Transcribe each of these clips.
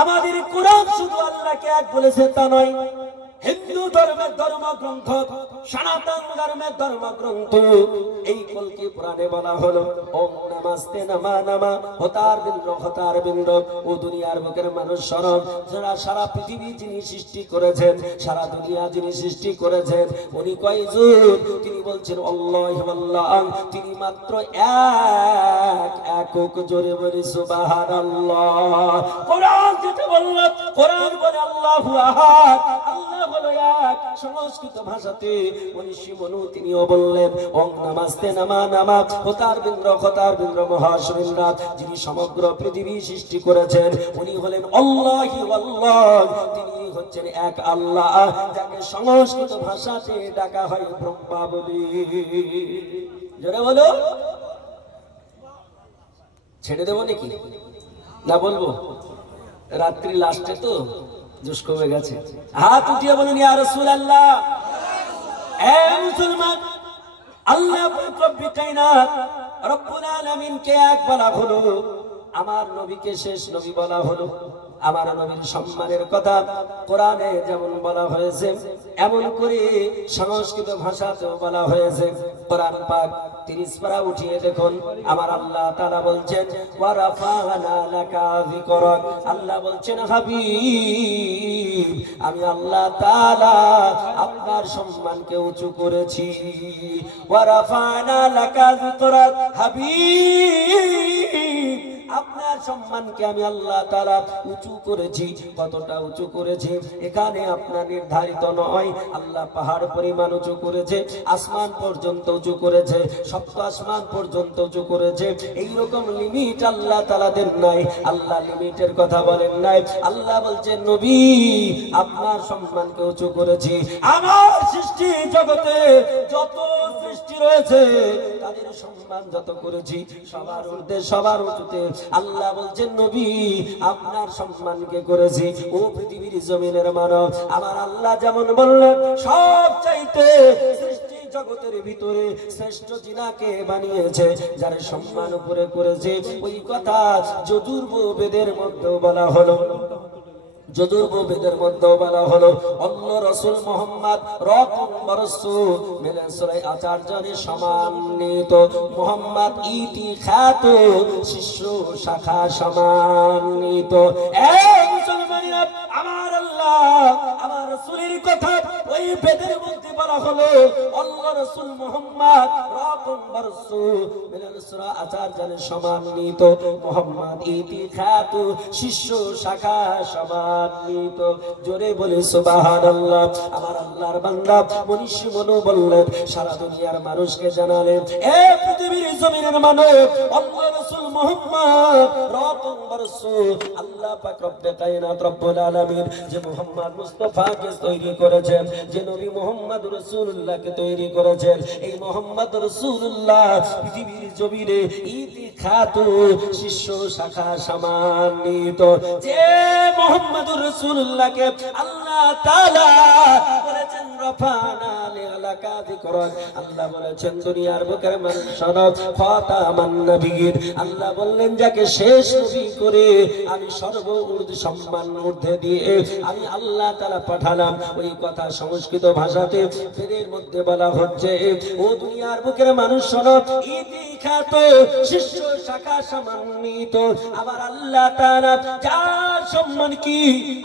আমাদের কোরআন শুধু আল্লাহকে এক বলেছে তা নয়, হিন্দু ধর্মের ধর্মগ্রন্থ, সনাতন ধর্মের ধর্মগ্রন্থ, এই কলকি পুরাণে বলা হলো ওম নমস্তে নমা নমা হতার বিন্দু হতার বিন্দু। ও দুনিয়ার বুকের মানুষ শরণ, যারা সারা পৃথিবী যিনি সৃষ্টি করেছেন, সারা দুনিয়া যিনি সৃষ্টি করেছেন, উনি কয়জন? তিনি বলছেন আল্লাহু আল্লাহ, তিনি মাত্র এক, একক। জোরে বলি সুবহানাল্লাহ। কোরআন যেটা বলল, কোরআন বলে আল্লাহু আহাদ, আল্লাহ হলো এক। সংস্কৃত ভাষাতে মনীষী মনু তিনিও বললেন ওম নমস্তে নমা নমা হতার বিন্দ্র হতার বিন্দ্র মহাশূন্যনাথ, যিনি সমগ্র পৃথিবী সৃষ্টি করেছেন, উনি হলেন আল্লাহি আল্লাহ, তিনি হচ্ছেন এক আল্লাহ, যাকে সংস্কৃত ভাষাতে ডাকা হয় ব্রহ্মা বলি। জোরে বলো। ছেড়ে দেবো নাকি না বলবো? রাত্রি লাস্টে তো জোশ কমে গেছে। হাত উঠিয়ে বলুন ইয়া রাসূলুল্লাহ। এ মুসলমান, আল্লাহ পাক রব্বুল কায়নাত রব্বুল আলামিন কে এক বলা হলো, আমার নবীকে শেষ নবী বলা হলো। আমার নবীর সম্মানের কথা কোরআনে যেমন বলা হয়েছে, এমন করে সংস্কৃত ভাষাতেও বলা হয়েছে। কোরআন পাক 30 পারা উঠিয়ে দেখুন, আমার আল্লাহ তাআলা বলছেন ওয়া রাফা'না লাকা যিকরাক। আল্লাহ বলছেন হাবিব, আমি আল্লাহ তাআলা আপনার সম্মানকে উঁচু করেছি। ওয়া রাফা'না লাকা যিকরাক, হাবিব আপনার সম্মানকে আমি আল্লাহ তাআলা উঁচু করেছি। কতটা উঁচু করেছি এখানে আপনার নির্ধারিত নয়। আল্লাহ পাহাড় পরিমাণ উঁচু করেছে, আসমান পর্যন্ত উঁচু করেছে, সপ্ত আসমান পর্যন্ত উঁচু করেছে। এইরকম লিমিট আল্লাহ তাআলা দেন নাই, আল্লাহ লিমিটের কথা বলেন নাই। আল্লাহ বলছেন নবী আপনার সম্মানকে উঁচু করেছি। আমার সৃষ্টি জগতে যত সৃষ্টি রয়েছে তাদের সম্মান যত করেছি, সবার ঊর্ধ্বে সবার উঁচুতে আল্লাহ বলছেন নবী আপনার সম্মানকে করেছি। ও পৃথিবীর জমিনের মানব, আমার আল্লাহ যেমন বললেন সব চাইতে সৃষ্টি জগতের ভিতরে শ্রেষ্ঠ জিনাকে বানিয়েছে, যার সম্মান উপরে করেছে। ওই কথা যজুর্বেদের মধ্যে বলা হলো, যজুর্বেদের মধ্যে বলা হলো অন্য রাসূল মুহাম্মদ রকম রাসূল মিলেন সূরা আচার্যের সম্মানিত মুহাম্মদ ইতি খ্যাত শিষ্য শাখা সম্মানিত। এই মুসলমানেরা, আমার আল্লাহ আমার রাসূলের কথা ওই বেদের মধ্যে বলা হলো আল্লাহ রাসূল মুহাম্মদ রকম রাসূল মিলেন সূরা আচার্যের সম্মানিত মুহাম্মদ ইতি খ্যাত শিষ্য শাখা সম্মানিত। জোরে বলে সুবহানাল্লাহ। আমার আল্লাহর বান্দা মনীষী মনু বললেন, সারা দুনিয়ার মানুষকে জানালেন এ পৃথিবীর জমিনের মানব, আল্লাহ রাসূল মুহাম্মদ রকম রাসূল আল্লাহ পাক রব্বে কায়নাত রব্বুল আলামিন যে মুহাম্মদ মুস্তাফাকে তৈরি করেছেন, যে নবী মুহাম্মদ রাসূলুল্লাহকে তৈরি করেছেন, এই মুহাম্মদ রাসূলুল্লাহ পৃথিবীর জমিনে ইতিখ্যাত শিষ্য শাখা সম্মানিত। যে মুহাম্মদ রাসূলুল্লাহকে আল্লাহ তাআলা বলেছেন রফা'না লাকা যিকরাক, আল্লাহ বলেছেন দুনিয়ার বুকের মানুষ শোনো খাতামান নবিয়্যিন, আল্লাহ বললেন যাকে শেষ নবী করে আমি সর্বোচ্চ সম্মান ঊর্ধ্বে দিয়ে আমি আল্লাহ তাআলা পাঠালাম। ওই কথা সংস্কৃত ভাষাতে বেদের মধ্যে বলা হচ্ছে ও দুনিয়ার বুকের মানুষ শোনো ইতিখ্যাত শিষ্য শাখা সম্মানিত। আমার আল্লাহ তাআলা যার সম্মান কি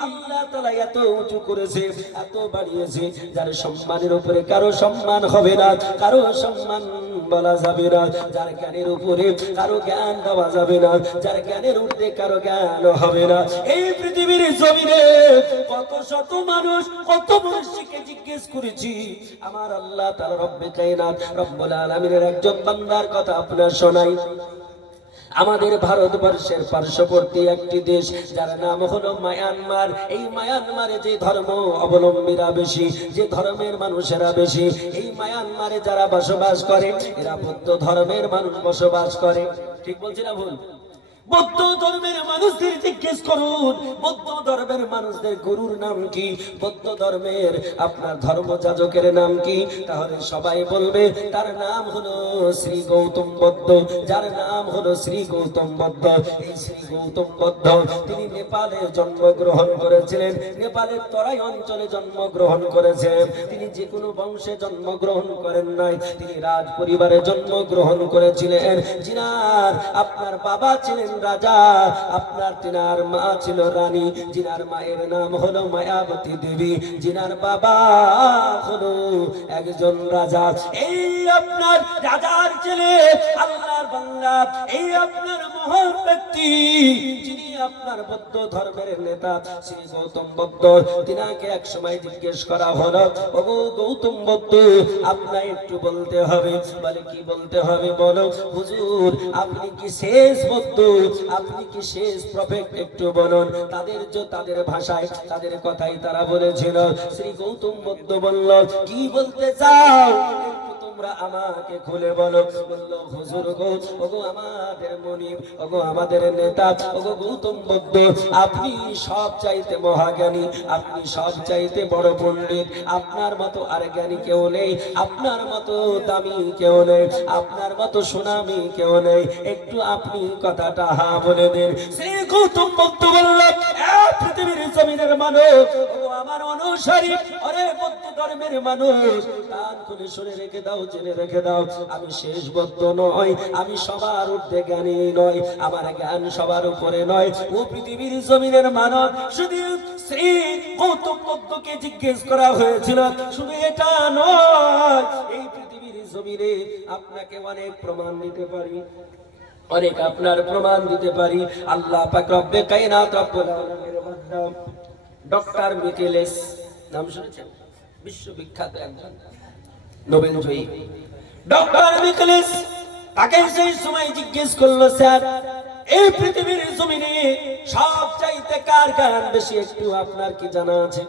আল্লাহ তাআলা এত উঁচু করেছে, এত বাড়িয়েছে, যার সম্মানের উপরে কারো সম্মান হবে না, কারো সম্মান বলা যাবে না, যার জ্ঞানের উপরে কারো জ্ঞান দেওয়া যাবে না, যার জ্ঞানের ঊর্ধ্বে কারো জ্ঞান হবে না। এই পৃথিবীর জমিনে কত শত মানুষ, কত মানুষকে জিজ্ঞেস করেছি, আমার আল্লাহ তাআলা রব্বে কায়নাত রব্বুল আলামিনের একজন বান্দার কথা আপনার শোনাই। আমাদের ভারতবর্ষের পার্শ্ববর্তী একটি দেশ যার নাম হলো মায়ানমার। এই মায়ানমারে যে ধর্ম অবলম্বীরা বেশি, যে ধর্মের মানুষেরা বেশি, এই মায়ানমারে যারা বসবাস করে এরা বৌদ্ধ ধর্মের মানুষ বসবাস করে। ঠিক বলছি না ভুল? বৌদ্ধ ধর্মের মানুষদের জিজ্ঞেস করুন, বৌদ্ধ ধর্মের মানুষদের গুরুর নাম কি, বৌদ্ধ ধর্মের আপনার ধর্মযাজকের নাম কি, তাহলে সবাই বলবে তার নাম হলো শ্রী গৌতম বুদ্ধ, যার নাম হলো শ্রী গৌতম বুদ্ধ। এই শ্রী গৌতম বুদ্ধ তিনি নেপালে জন্মগ্রহণ করেছিলেন, নেপালের তরাই অঞ্চলে জন্মগ্রহণ করেছেন। তিনি যে কোনো বংশে জন্মগ্রহণ করেন নাই, তিনি রাজ পরিবারে জন্মগ্রহণ করেছিলেন। জিনার আপনার বাবা ছিলেন রাজা, আপনার তিনার মা ছিল রানী, জিনার মায়ের নাম হলো মায়াবতী দেবী, জিনার বাবা হলো একজন রাজা। এই আপনার রাজার ছেলে আল্লাহর বান্দা, এই আপনার মহান ব্যক্তি যিনি আপনার বৌদ্ধ ধর্মের নেতা শ্রী গৌতম বুদ্ধ, তিনাকে এক সময় জিজ্ঞেস করা হলো, ওগো গৌতম বুদ্ধ আপনার একটু বলতে হবে। বলে কি বলতে হবে বলো। হুজুর আপনি কি শেষ বুদ্ধ, আপনি কি শেষ প্রফেট, একটু বলুন। তাদের ভাষায় তাদের কথাই তারা বলেছিল। শ্রী গৌতম বুদ্ধ বলল কি বলতে চাও তোমরা আমাকে খুলে বলো। বলল হুজুর গো, ওগো আমাদের মুনিব, ওগো আমাদের নেতা, ওগো গৌতম বুদ্ধ আপনি সব চাইতে মহাজ্ঞানী, আপনি সব চাইতে বড় পণ্ডিত, আপনার মতো আর জ্ঞানী কেউ নেই, আপনার মতো দামি কেউ নেই, আপনার মতো সুনামি কেউ নেই, একটু আপনি কথাটা হা বলে দেন। শ্রী গৌতম বুদ্ধ বলল পৃথিবীর জমিনের মানুষ, ও আমার অনুসারী, আরে বৌদ্ধ ধর্মের মানুষ কান খুলে শুনে রেখে দাও, জেনে রেখে দাও, আমি শেষ বৌদ্ধ নয়, আমি সবার ঊর্ধ্বে জ্ঞানী নয়, আমার জ্ঞান সবার উপরে নয়। ও পৃথিবীর জমিনের মানব, শুধু শ্রী গৌতম বুদ্ধকে জিজ্ঞেস করা হয়েছিল, শুধু এটা নয়, এই পৃথিবীর জমিনে আপনাকে অনেক প্রমাণ দিতে পারি, অনেক আপনার প্রমাণ দিতে পারি। আল্লাহ পাক রব্বে কায়নাত রব্বুল আলামিনের বান্দা ডক্টর মিকেলেস, নাম শুনেছেন? বিশ্ববিখ্যাত একজন নোবেল জয়ী ডক্টর মিকেলেস, তাকে সেই সময় জিজ্ঞেস করলো, স্যার এই পৃথিবীর জমিনে সব চাইতে কার জ্ঞান বেশি, একটু আপনার কি জানা আছে?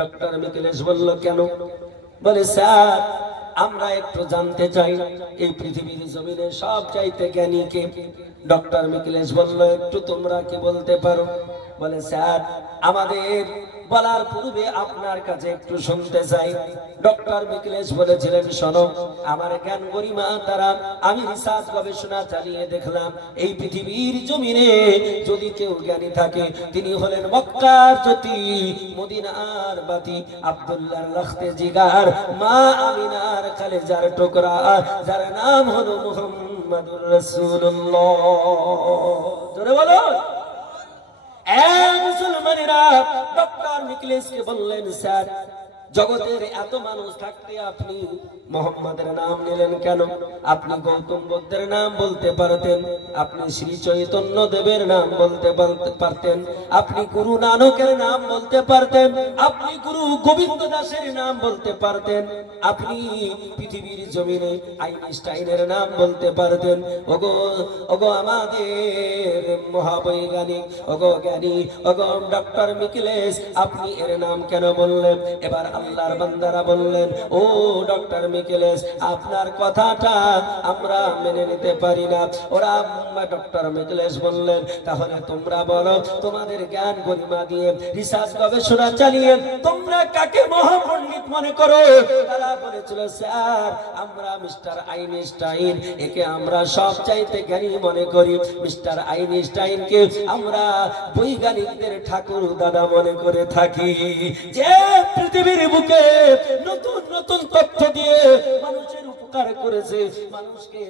ডক্টর মিকেলেস বলল কেন? বলে স্যার আমরা একটু জানতে চাই এই পৃথিবীর জমিনে সব চাইতে জ্ঞানী কে? ডক্টর মিকেলেস বলল একটু তোমরা কি বলতে পারো? বলে স্যার আমাদের বলার পূর্বে আপনার কাছে একটু শুনতে চাই। ডক্টর মিকেলেস বলেছিলেন শোনো, আমার জ্ঞান গরিমা দ্বারা আমি রিসার্চ গবেষণা চালিয়ে দেখলাম এই পৃথিবীর জমিনে যদি কেউ জ্ঞানী থাকে তিনি হলেন মক্কার জ্যোতি, মদিনার বাতি, আব্দুল্লাহর লখতে জিগার, মা আমিনার কলেজার টুকরা, যার নাম হলো মুহাম্মাদুর রাসূলুল্লাহ। জোরে বলো। মুসলমানেরা ডক্টর মিকেলেসকে বললেন স্যার জগতের এত মানুষ থাকতে আপনি মোহাম্মদের নাম নিলেন কেন? আপনি গৌতম বুদ্ধের নাম বলতে পারতেন, আপনি শ্রী চৈতন্য দেবের নাম বলতে পারতেন, আপনি গুরু নানকের নাম বলতে পারতেন, আপনি গুরু গোবিন্দ দাসের নাম বলতে পারতেন, আপনি পৃথিবীর জমিনে আইনস্টাইনের নাম বলতে পারতেন। ওগো ওগো আমাদের মহাবৈজ্ঞানিক, ওগো জ্ঞানী, ওগো ডক্টর মিকেলেস আপনি এর নাম কেন বললেন? এবার আল্লাহর বান্দারা বললেন ও ডক্টর মিকেলেস আপনার কথাটা আমরা মেনে নিতে পারি না। ওরা ডক্টর মিকেলেস বললেন তাহলে তোমরা বলো তোমাদের জ্ঞান গরিমা দিয়ে রিসার্চ গবেষণা চালিয়ে তোমরা কাকে মহাপণ্ডিত মনে করো? তারা বলেছিল স্যার আমরা মিস্টার আইনস্টাইন, একে আমরা সব চাইতে জ্ঞানী মনে করি, মিস্টার আইনস্টাইনকে আমরা বৈজ্ঞানিকদের ঠাকুর দাদা মনে করে থাকি, যে পৃথিবীর বুকে নতুন নতুন তথ্য দিয়ে মানুষের উপকার করেছে, মানুষকে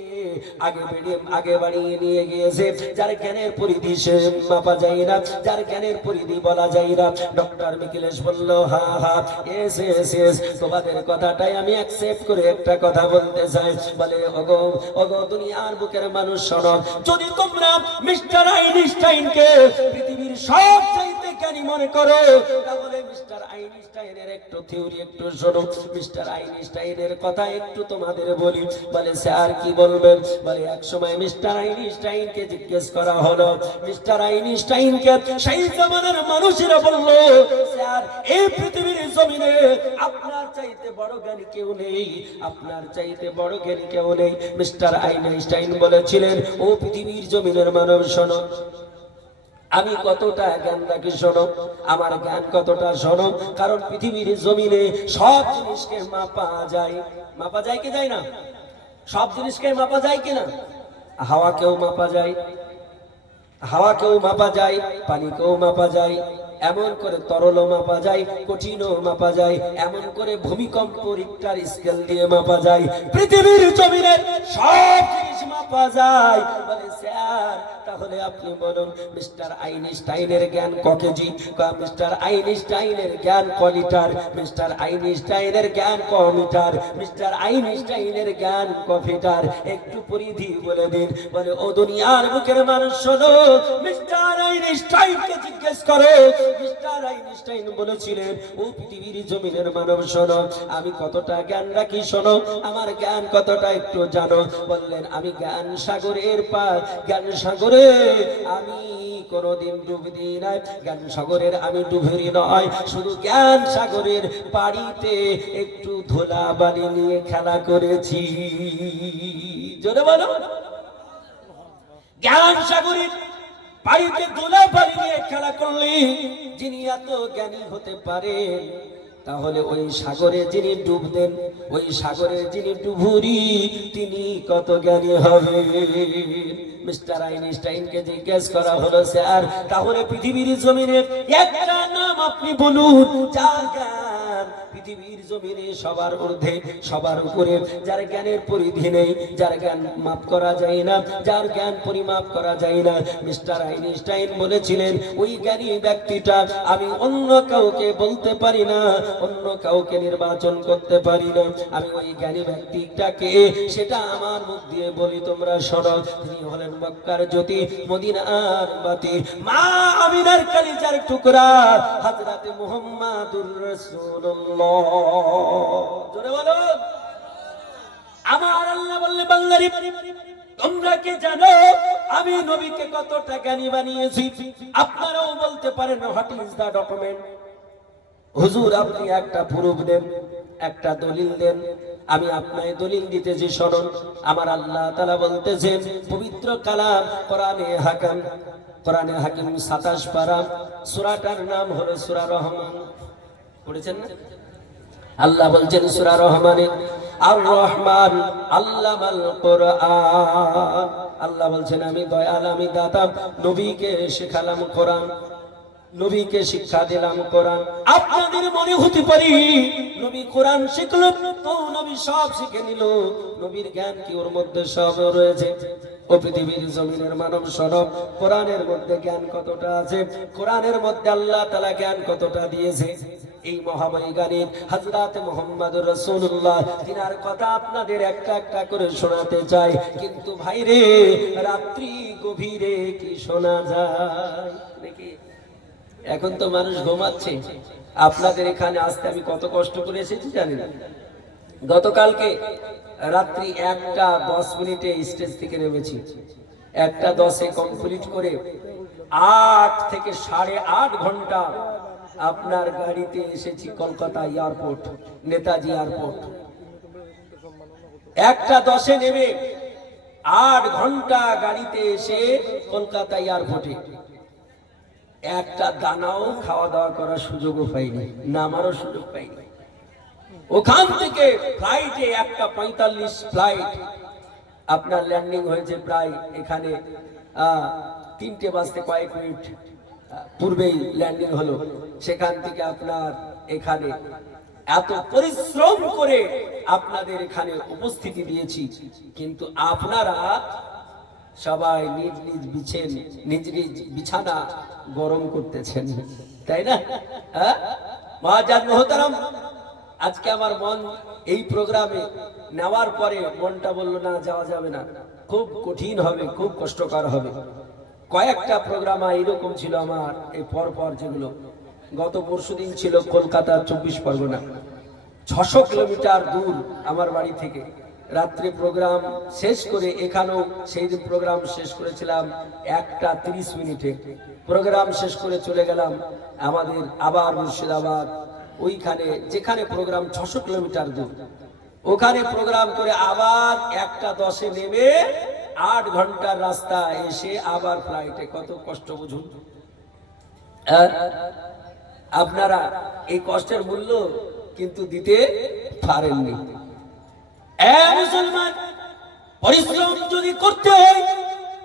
আগে বাড়িয়ে নিয়ে গিয়েছে, যার জ্ঞানের পরিধি সে মাপা যায় না, যার জ্ঞানের পরিধি বলা যায় না। ডক্টর মিকেলেস বলল হ্যাঁ হ্যাঁ এস এস এস তোমাদের কথাটাই আমি অ্যাকসেপ্ট করে একটা কথা বলতে চাই। বলে ওগো ওগো দুনিয়ার বুকের মানুষ শোনো, যদি তোমরা মিস্টার আইনস্টাইনকে পৃথিবীর সব চাইতে জ্ঞানী মনে করো, তাহলে মিস্টার আইনস্টাইনের একটু থিওরি একটু শোনো। মিস্টার আইনস্টাইনের কথা একটু তোমাদের বলি। বলে স্যার কি বলবেন? বলে এক সময় মিস্টার আইনস্টাইনকে জিজ্ঞেস করা হলো, মিস্টার আইনস্টাইনকে সেই জামানার মানুষেরা বলল, স্যার এই পৃথিবীর জমিনে আপনার চাইতে বড় জ্ঞানী কেউ নেই, আপনার চাইতে বড় জ্ঞানী কেউ নেই। মিস্টার আইনস্টাইন বলেছিলেন, ও পৃথিবীর জমিনের মানব শোনো, আমি কতটা জ্ঞান রাখি শোনো, আমার জ্ঞান কতটা শোনো। কারণ পৃথিবীর জমিনে সব জিনিসকে মাপা যায়। মাপা যায় কি যায় না? সব জিনিসকে মাপা যায় কিনা? হাওয়াকেও মাপা যায়, হাওয়াকেও মাপা যায়, পানিকেও মাপা যায়, এমন করে তরলও মাপা যায়, কঠিনও মাপা যায়, এমন করে ভূমিকম্প রিক্টার স্কেল দিয়ে মাপা যায়। পৃথিবীর জমিনের সব জিনিস মাপা যায়। বলে স্যার তাহলে আপনি বলুন মিস্টার আইনস্টাইনের জ্ঞান ক কেজি? মিস্টার আইনস্টাইনের জ্ঞান ক লিটার? মিস্টার আইনস্টাইনের জ্ঞান ক মিটার? মিস্টার আইনস্টাইনের জ্ঞান ক ফিটার? একটু পরিধি বলে দিন। বলে ও দুনিয়ার বুকের মানুষ শোনো, মিস্টার আইনস্টাইনকে জিজ্ঞেস করো। মিস্টার আইনস্টাইন বলেছিলেন, ও পৃথিবীর জমিনের মানব শোনো, আমি কতটা জ্ঞান রাখি শোনো, আমার জ্ঞান কতটা একটু জানো। বললেন আমি জ্ঞান সাগরের পার, জ্ঞান সাগরে আমি কোনদিন ডুব দিই নাই, জ্ঞান সাগরের আমি ডুবেরি নয়, শুধু জ্ঞান সাগরের পাড়িতে একটু ধুলা বালি নিয়ে খেলা করেছি। জোরে বলো। জ্ঞান সাগরের পাড়িতে ধুলা বালি নিয়ে খেলা করলে যিনি এত জ্ঞানী হতে পারে, তাহলে ওই সাগরে যিনি ডুব দেন, ওই সাগরে যিনি ডুবুরি, তিনি কত জ্ঞানী হবে? মিস্টার আইনস্টাইনকে জিজ্ঞেস করা হলো, স্যার তাহলে পৃথিবীর জমিনে একটা নাম আপনি বলুন যার জ্ঞান পৃথিবীর জমিনে সবার ঊর্ধ্বে, সবার উপরে, যার জ্ঞানের পরিধি নেই, যার জ্ঞান মাপ করা যায় না, যার জ্ঞান পরিমাপ করা যায় না। মিস্টার আইনস্টাইন বলেছিলেন, ওই জ্ঞানী ব্যক্তিটা আমি অন্য কাউকে বলতে পারি না, অন্য কাউকে নির্বাচন করতে পারি না, আমি ওই জ্ঞানী ব্যক্তিটাকে সেটা আমার মুখ দিয়ে বলি, তোমরা শোনো। তিনি হলেন মক্কার জ্যোতি, মদিনার বাতি, মা আমিনার কলিজার টুকরা, হযরত মুহাম্মাদুর রাসূলুল্লাহ। জোরে বলো। আমার আল্লাহ বললে, বান্দারে তোমরা কি জানো আমি নবীকে কতটা জ্ঞানী বানিয়েছি? আপনারাও বলতে পারেন, হোয়াট ইজ দা ডকুমেন্ট? হুজুর আপনি একটা প্রুফ দেন, একটা দলিল দেন। আমি আপনাকে দলিল দিতেছি, শুনুন। আমার আল্লাহ তাআলা বলতেছেন পবিত্র কালাম কোরআনে হাকিম, কোরআনে হাকিম 27 পারা, সূরাটার নাম হলো সূরা রহমান। পড়েছেন না? আল্লাহ বলছেন সূরা রহমানে, আর রহমান আল্লামাল কোরআন। আল্লাহ বলছেন আমি দয়াল, আমি দাতা, নবীকে শেখালাম কোরআন, নবীকে শিক্ষা দিলাম কোরআন। আপনাদের মনে হতে পারে নবী কোরআন শিখলো তো নবী সব শিখে নিল, নবীর জ্ঞান কি ওর মধ্যে সব রয়েছে? ও পৃথিবীর জমিনের মানব স্বরূপ, কোরআনের মধ্যে জ্ঞান কতটা আছে? কোরআনের মধ্যে আল্লাহ তাআলা জ্ঞান কতটা দিয়েছে? এই মহাবৈজ্ঞানিক হযরত মুহাম্মদুর রাসূলুল্লাহ তিনার কথা আপনাদের একটা একটা করে শোনাতে চাই। কিন্তু ভাইরে রাত্রি গভীরে কি শোনা যায় নাকি? এখন তো মানুষ ঘুমাচ্ছে। আপনাদের এখানে আসতে আমি কত কষ্ট করে এসেছি জানেন? গতকালকে রাত্রি 1:10 স্টেজ থেকে নেমেছি, 1:10 কমপ্লিট করে 8 থেকে 8.5 ঘন্টা আপনার গাড়িতে এসেছি কলকাতা এয়ারপোর্ট, নেতাজি এয়ারপোর্ট। 1:10 নেমে 8 ঘন্টা গাড়িতে এসে কলকাতা এয়ারপোর্টে একটা দানাও খাওয়া দাওয়া করার সুযোগও পাইনি, নামারও সুযোগ পাইনি। ওখান থেকে ফ্লাইটে 1:45 ফ্লাইট আপনার ল্যান্ডিং হয়েছে, প্রায় এখানে 3টে বাজতে কয়েক মিনিট পূর্বেই ল্যান্ডিং হলো। সেখান থেকে আপনার এখানে এত পরিশ্রম করে আপনাদের এখানে উপস্থিতি দিয়েছি, কিন্তু আপনারা সবাই নিজ নিজ নিজ নিজ বিছানা গরম করতেছেন, তাই না? মহাজান মোহতারাম, আজকে আমার মন এই প্রোগ্রামে নেওয়ার পরে মনটা বলল না, যাওয়া যাবে না, খুব কঠিন হবে, খুব কষ্টকর হবে। কয়েকটা প্রোগ্রাম এইরকম ছিল আমার, এই পরপর যেগুলো গত পরশুদিন ছিল কলকাতা 24 পরগনা, 600 কিলোমিটার দূর আমার বাড়ি থেকে। রাত্রে প্রোগ্রাম শেষ করে এখানেও সেই দিন প্রোগ্রাম শেষ করেছিলাম 1:30 প্রোগ্রাম শেষ করে চলে গেলাম আমাদের আবার মুর্শিদাবাদ, ওইখানে যেখানে প্রোগ্রাম 600 কিলোমিটার দূর, ওখানে প্রোগ্রাম করে আবার 1:10 নেমে 8 ঘন্টার রাস্তা এসে আবার ফ্লাইটে। কত কষ্ট বুঝুন। আপনারা এই কষ্টের মূল্য কিন্তু দিতে পারেননি। মুসলমান, পরিশ্রম যদি করতে হয়,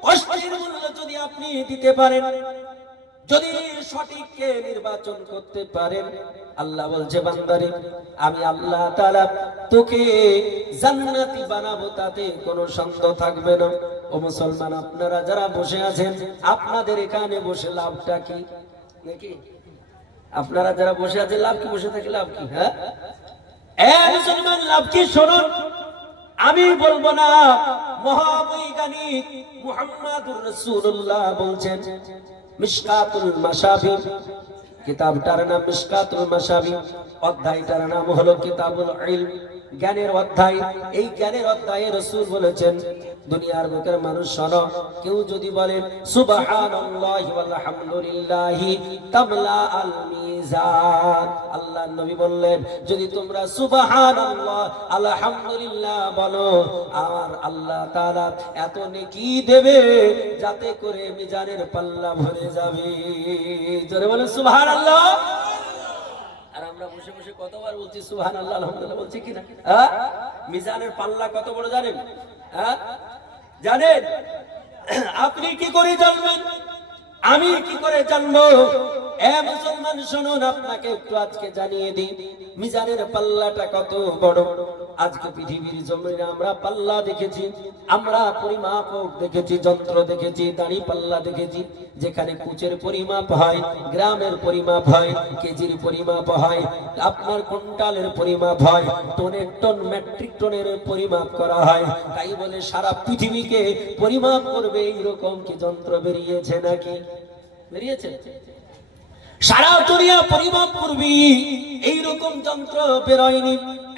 কষ্টের মূল্য যদি আপনি দিতে পারেন, যদি সঠিককে নির্বাচন করতে পারেন, আল্লাহ বলছে বান্দারে আমি আল্লাহ তাআলা তোকে জান্নাতি বানাবো, তাতে কোনো সন্দেহ থাকবে না। ও মুসলমান, আপনারা যারা বসে আছেন, আপনাদের এখানে বসে লাভটা কি নাকি? আপনারা যারা বসে আছেন লাভ কি? বসে থেকে লাভ কি? হ্যাঁ মুসলমান, লাভ কি? শুনুন, আমি বলবো না, মহাবৈজ্ঞানিক মুহাম্মদুর রাসূলুল্লাহ বলছেন। মিশকাতুল মাশাবি, কিতাবটার নাম মিশকাতুল মাশাবি, অধ্যায়টার নাম হলো কিতাবুল ইলম, জ্ঞানের অধ্যায়। এই জ্ঞানের অধ্যায়ে রাসূল বলেছেন, দুনিয়ার বুকের মানুষ শোনো, কেউ যদি বলে সুবহানাল্লাহি ওয়াল হামদুলিল্লাহি তামলা আল মিজান, আল্লাহর নবী বললেন যদি তোমরা সুবহানাল্লাহ আলহামদুলিল্লাহ বলো, আর আল্লাহ তাআলা এত নেকি দেবে যাতে করে মিজানের পাল্লা ভরে যাবে। জোরে বলেন সুবহানাল্লাহ। আর আমরা বসে বসে কতবার বলছি সুবহানাল্লাহ আলহামদুলিল্লাহ, বলছি কিনা? মিজানের পাল্লা কত বড় জানেন? জানেন? আপনি কি করে জানবেন? আমি কি করে জানবো? মুসলমান শুনুন, আপনাকে একটু আজকে জানিয়ে দিই মিজানের পাল্লাটা কত বড়। আজকে পৃথিবীর জমিনে আমরা পাল্লা দেখেছি, আমরা পরিমাপক দেখেছি, যন্ত্র দেখেছি, দাড়ি পাল্লা দেখেছি, যেখানে কুচের পরিমাপ হয়, গ্রামের পরিমাপ হয়, কেজির পরিমাপ হয়, আপনার কুইন্টালের পরিমাপ হয়, টনের টন মেট্রিক টনের পরিমাপ করা হয়। তাই বলে সারা পৃথিবীকে পরিমাপ করবে এইরকম কি যন্ত্র বেরিয়েছে নাকি? বেরিয়েছে? সারা দুনিয়া পরিমাপ করবি এইরকম যন্ত্র বেরোয়নি।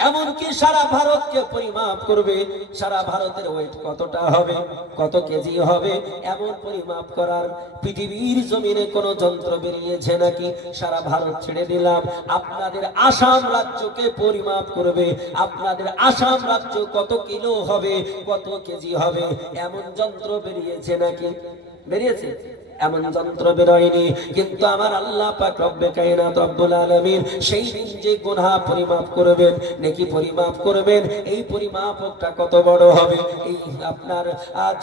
এমনকি সারা ভারতকে পরিমাপ করবে, সারা ভারতের ওয়েট কতটা হবে, কত কেজি হবে, এমন পরিমাপ করার পৃথিবীর জমিনে কোন যন্ত্র বেরিয়েছে নাকি? সারা ভারত ছেড়ে দিলাম, আপনাদের আসাম রাজ্যকে পরিমাপ করবে, আপনাদের আসাম রাজ্য কত কিলো হবে, কত কেজি হবে, এমন যন্ত্র বেরিয়েছে নাকি? বেরিয়েছে? এমন যন্ত্র বেরোয়নি। কিন্তু আমার আল্লাহ পাক রব্বে কায়নাত রব্বুল আলামিন সেই দিন যে গুনাহ পরিমাপ করবেন, নেকি পরিমাপ করবেন, এই পরিমাপকটা কত বড় হবে, এই আপনার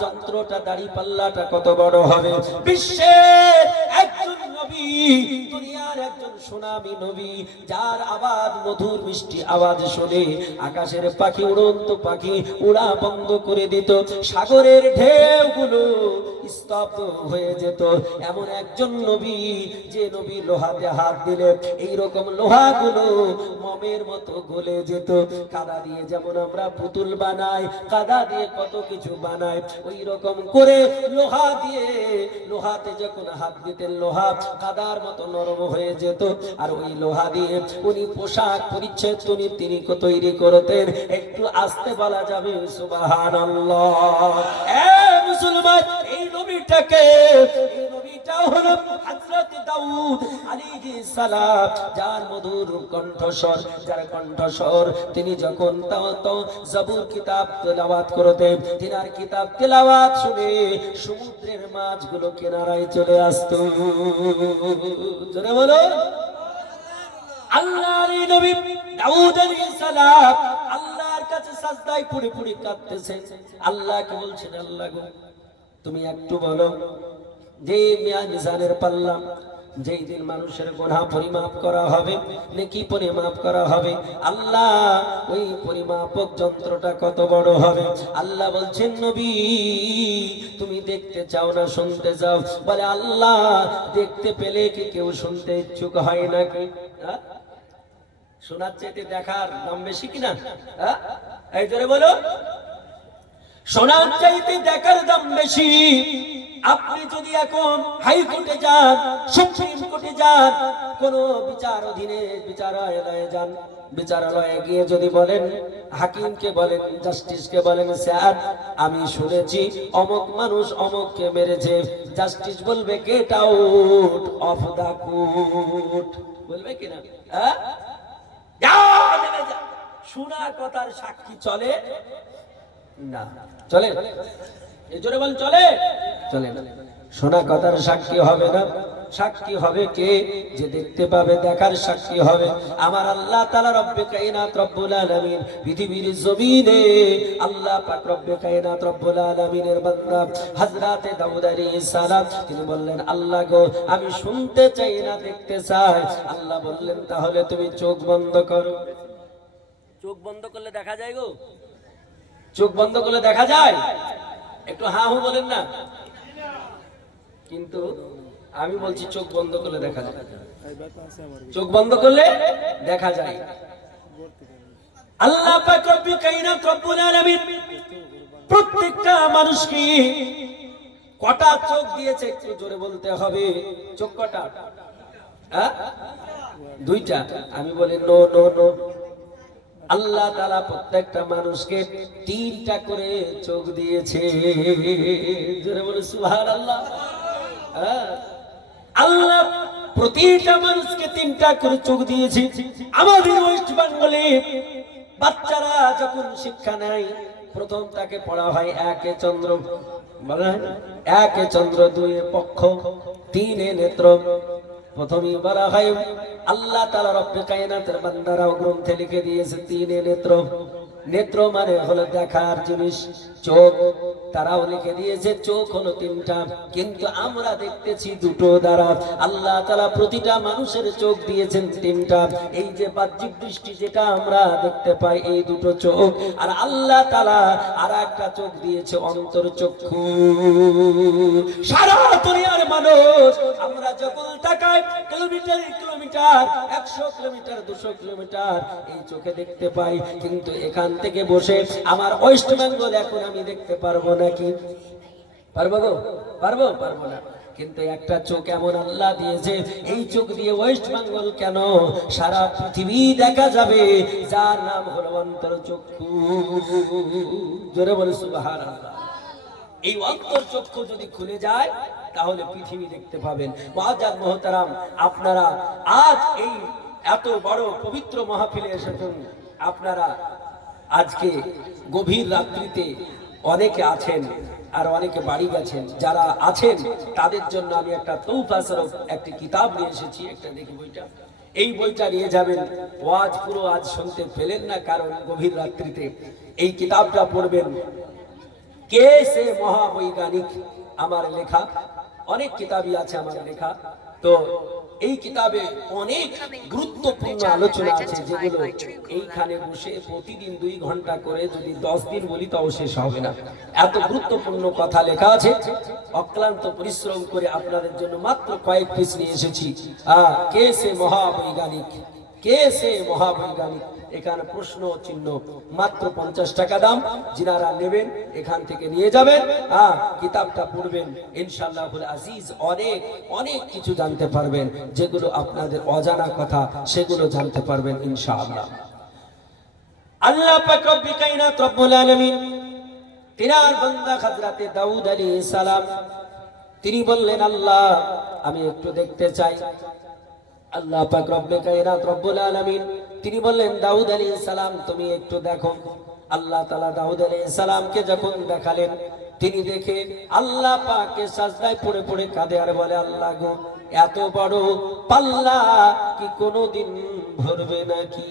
যন্ত্রটা দাড়ি পাল্লাটা কত বড় হবে। বিশ্বের একজন নবী, দুনিয়ার একজন সুনামী নবী, যার আওয়াজ মধুর মিষ্টি আওয়াজ শুনে আকাশের পাখি, উড়ন্ত পাখি উড়া বন্ধ করে দিত, সাগরের ঢেউগুলো স্তব্ধ হয়ে যেত। এমন একজন নবী, যে নবী লোহাতে হাত দিলে এইরকম লোহাগুলো মমের মতো গলে যেত। কাদা দিয়ে যেমন আমরা পুতুল বানাই, কাদা দিয়ে কত কিছু বানাই, ওই রকম করে লোহা দিয়ে, লোহাতে যখন হাত দিতেন লোহা কাদার মতো নরম হয়ে যেত। আর ওই লোহা দিয়ে উনি পোশাক পরিচ্ছদ তিনি তৈরি করতেন। একটু আস্তে বলা যাবে সুবহানাল্লাহ। মুসলমান, এই নবীটাকে, এই নবীটাও হলো হযরত দাউদ আলাইহিস সালাম, যার মধুর কণ্ঠস্বর, যার কণ্ঠস্বর তিনি যখন জবুর কিতাব তেলাওয়াত করতেন, তিনার কিতাব তেলাওয়াত শুনে সমুদ্রের মাছগুলো কিনারায় চলে আসতো। জোরে বলো আল্লাহর নবী দাউদ আলাইহিস সালাম আল্লাহর কাছে সাজদায় পড়ে পড়ে কাঁদতেছেন। আল্লাহকে বলছেন, আল্লাহ গো তুমি একটু বলো, যে মিজানের পাল্লা, যেই দিন মানুষের গুনাহ পরিমাপ করা হবে, নেকি পরিমাপ করা হবে, আল্লাহ ওই পরিমাপক যন্ত্রটা কত বড় হবে? আল্লাহ বলছেন, নবী তুমি দেখতে চাও না শুনতে চাও? বলে আল্লাহ দেখতে পেলে কি কেউ শুনতে ইচ্ছুক হয় নাকি? শোনার চাইতে দেখার দাম বেশি কিনা? এই জোরে বলো। সোনার চাইতে দেখার দাম বেশি। আপনি যদি এখন হাইকোর্টে যান, সুপ্রিম কোর্টে যান, কোন বিচার অধীনে বিচারালয়ে যান, বিচারালয়ে গিয়ে যদি বলেন, হাকিমকে বলেন, জাস্টিসকে বলেন, স্যার আমি শুনেছি অমুক মানুষ অমুককে মেরেছে, জাস্টিস বলবে get out of the court, বলবে কিনা? হ্যাঁ, শোনা কথার সাক্ষী চলে না, চলে? এই জোরে বল, চলে? চলে না। শোনা কথার সাক্ষী হবে না। সাক্ষী হবে কে? যে দেখতে পাবে, দেখার সাক্ষী হবে আমার আল্লাহ তাআলা রব্বে কায়নাত রব্বুল আলামিন। পৃথিবীর জমিনে আল্লাহ পাক রব্বে কায়নাত রব্বুল আলামিনের বান্দা হযরতে দাউদ আলাইহিস সালাম, তিনি বললেন, আল্লাহ গো আমি শুনতে চাই না, দেখতে চাই। আল্লাহ বললেন, তাহলে তুমি চোখ বন্ধ করো। চোখ বন্ধ করলে দেখা যায় গো? চোখ বন্ধ করলে দেখা যায়? একটু হা হু বলেন না। কিন্তু আমি বলছি চোখ বন্ধ করলে দেখা যায়। চোখ বন্ধ করলে দেখা যায়। আল্লাহ পাক রব্বুল কায়নাত রব্বুল আলামিন প্রত্যেকটা মানুষকে কটা চোখ দিয়েছে একটু জোরে বলতে হবে। চোখ কটা? হ্যাঁ, দুইটা। আমি বলি নো নো নো। আল্লাহ তাআলা প্রত্যেকটা মানুষকে তিনটা করে চোখ দিয়েছে। জোরে বলে সুবহানাল্লাহ। আল্লাহ প্রতিটা মানুষকে তিনটা করে চোখ দিয়েছে। আমাদের ওয়েস্ট বেঙ্গলে বাচ্চারা যখন শিক্ষা নেয়, প্রথম তাকে পড়া হয় একে চন্দ্র, বলা হয় একে চন্দ্র, দুয়ে পক্ষ, তিনে নেত্র। প্রথমেই বলা হয় আল্লাহ তাআলা রব্বে কায়নাতের বান্দারাও গ্রন্থে লিখে দিয়েছে তিনে নেত্র। নেত্র মানে হলো দেখার জিনিস, চোখ। তারাও লিখে দিয়েছে চোখ হলো তিনটা, কিন্তু আমরা দেখতেছি দুটো দ্বারা। আল্লাহ তাআলা প্রতিটা মানুষের চোখ দিয়েছেন তিনটা। এই যে বাহ্যিক দৃষ্টি যেটা আমরা দেখতে পাই, এই দুটো চোখ। আর আল্লাহ তাআলা আর একটা চোখ দিয়েছে অন্তর চক্ষু। সারা দুনিয়ার মানুষ আমরা যখন তাকাই, কিলোমিটার কিলোমিটার, 100 কিলোমিটার, 200 কিলোমিটার এই চোখে দেখতে পাই, কিন্তু এখান থেকে বসে আমার ওয়েস্ট বেঙ্গল এখন আমি দেখতে পারবো নাকি? পারবো গো? পারবো? পারবো না। কিন্তু একটা চোখ এমন আল্লাহ দিয়েছে, এই চোখ দিয়ে ওয়েস্ট বেঙ্গল কেন সারা পৃথিবী দেখা যাবে, যার নাম হলো অন্তর চক্ষু। জোরে বলে সুবহানাল্লাহ। এই অন্তর চক্ষু যদি খুলে যায় তাহলে পৃথিবী দেখতে পাবেন। মুআজ্জাজ মুহতারাম, আপনারা আজ এই এত বড় পবিত্র মাহফিলে এসেছেন। আপনারা আজকে গভীর রাত্রিতে অনেকে আছেন আর অনেকে বাড়ি গেছেন। যারা আছেন তাদের জন্য আমি একটা তৌফা স্বরূপ একটি কিতাব নিয়ে এসেছি। একটা দেখি বইটা। এই বইটা নিয়ে যাবেন। ওয়াজ পুরো আজ শুনতে পেলেন না, কারণ গভীর রাত্রিতে এই কিতাবটা পড়বেন। কে সে মহাবৈজ্ঞানিক, আমার লেখা। অনেক কিতাবই আছে আমার লেখা। তো এই কিতাবে অনেক গুরুত্বপূর্ণ আলোচনা আছে, যেগুলো এইখানে বসে প্রতিদিন 2 ঘন্টা করে যদি 10 দিন বলি তাও শেষ হবে না। এত গুরুত্বপূর্ণ কথা লেখা আছে। অক্লান্ত পরিশ্রম করে আপনাদের জন্য মাত্র কয়েক পিস নিয়ে এসেছি। কে সে মহাবৈজ্ঞানিক, কে সে মহাবৈজ্ঞানিক। এখানে প্রশ্ন চিহ্ন, মাত্র 50 টাকা দাম। যিনারা নেবেন এখান থেকে নিয়ে যাবেন, কিতাবটা পড়বেন, ইনশাআল্লাহুল আজিজ অনেক অনেক কিছু জানতে পারবেন, যেগুলো আপনাদের অজানা কথা সেগুলো জানতে পারবেন ইনশাআল্লাহ। আল্লাহ পাক রব্বুল কায়নাত রব্বুল আলামিন তিনার বান্দা হযরতে দাউদ আলাইহিস সালাম, তিনি বললেন, আল্লাহ আমি একটু দেখতে চাই। আল্লাহ পাক রব্বুল কায়নাত রব্বুল আলামিন তিনি বললেন, দাউদ আলাইহিস সালাম তুমি একটু দেখো। আল্লাহ তাআলা দাউদ আলাইহিস সালামকে যখন দেখালেন, তিনি দেখে আল্লাহ পাকে সাজদায় পড়ে পড়ে কাঁদে আর বলে, আল্লাহ গো এত বড় পাল্লা কি কোনোদিন ভরবে নাকি?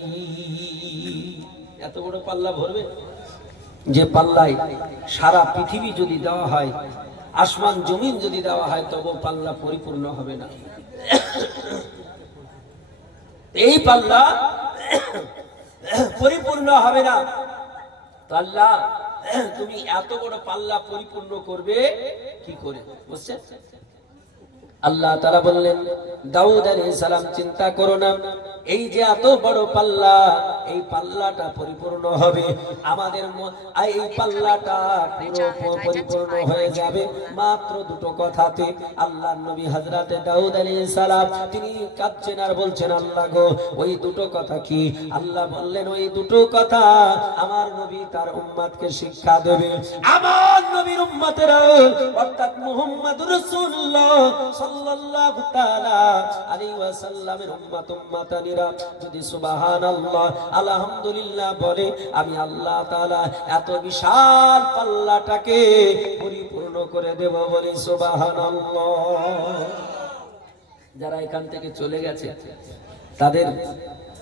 এত বড় পাল্লা ভরবে? যে পাল্লায় সারা পৃথিবী যদি দেওয়া হয়, আসমান জমিন যদি দেওয়া হয়, তবু পাল্লা পরিপূর্ণ হবে না। এই পাল্লা পরিপূর্ণ হবে না। তো আল্লাহ তুমি এত বড় পাল্লা পরিপূর্ণ করবে কি করে? বুঝছেন? আল্লাহ তাআলা বললেন, দাউদ আলাইহিস সালাম চিন্তা করো না, এই যে এত বড় পাল্লা, এই পাল্লাটা পরিপূর্ণ হবে, আমাদের এই পাল্লাটা পুরো পরিপূর্ণ হয়ে যাবে মাত্র দুটো কথাতে। আল্লাহর নবী হযরতে দাউদ আলাইহিস সালাম তিনি কাঁদছেন আর বলছেন, আল্লাহ গো, ওই দুটো কথা কি? আল্লাহ বললেন, ওই দুটো কথা আমার নবী তার উম্মতকে শিক্ষা দেবে। আমার নবীর উম্মতেরা অর্থাৎ মুহাম্মদুর রাসূলুল্লাহ সাল্লাল্লাহু তাআলা আলাইহি ওয়াসাল্লামের উম্মতানিরা যদি সুবহানাল্লাহ আলহামদুলিল্লাহ বলে, আমি আল্লাহ তাআলা এত বিশাল পাল্লাটাকে পরিপূর্ণ করে দেব, বলি সুবহানাল্লাহ। যারা এখান থেকে চলে গেছে তাদের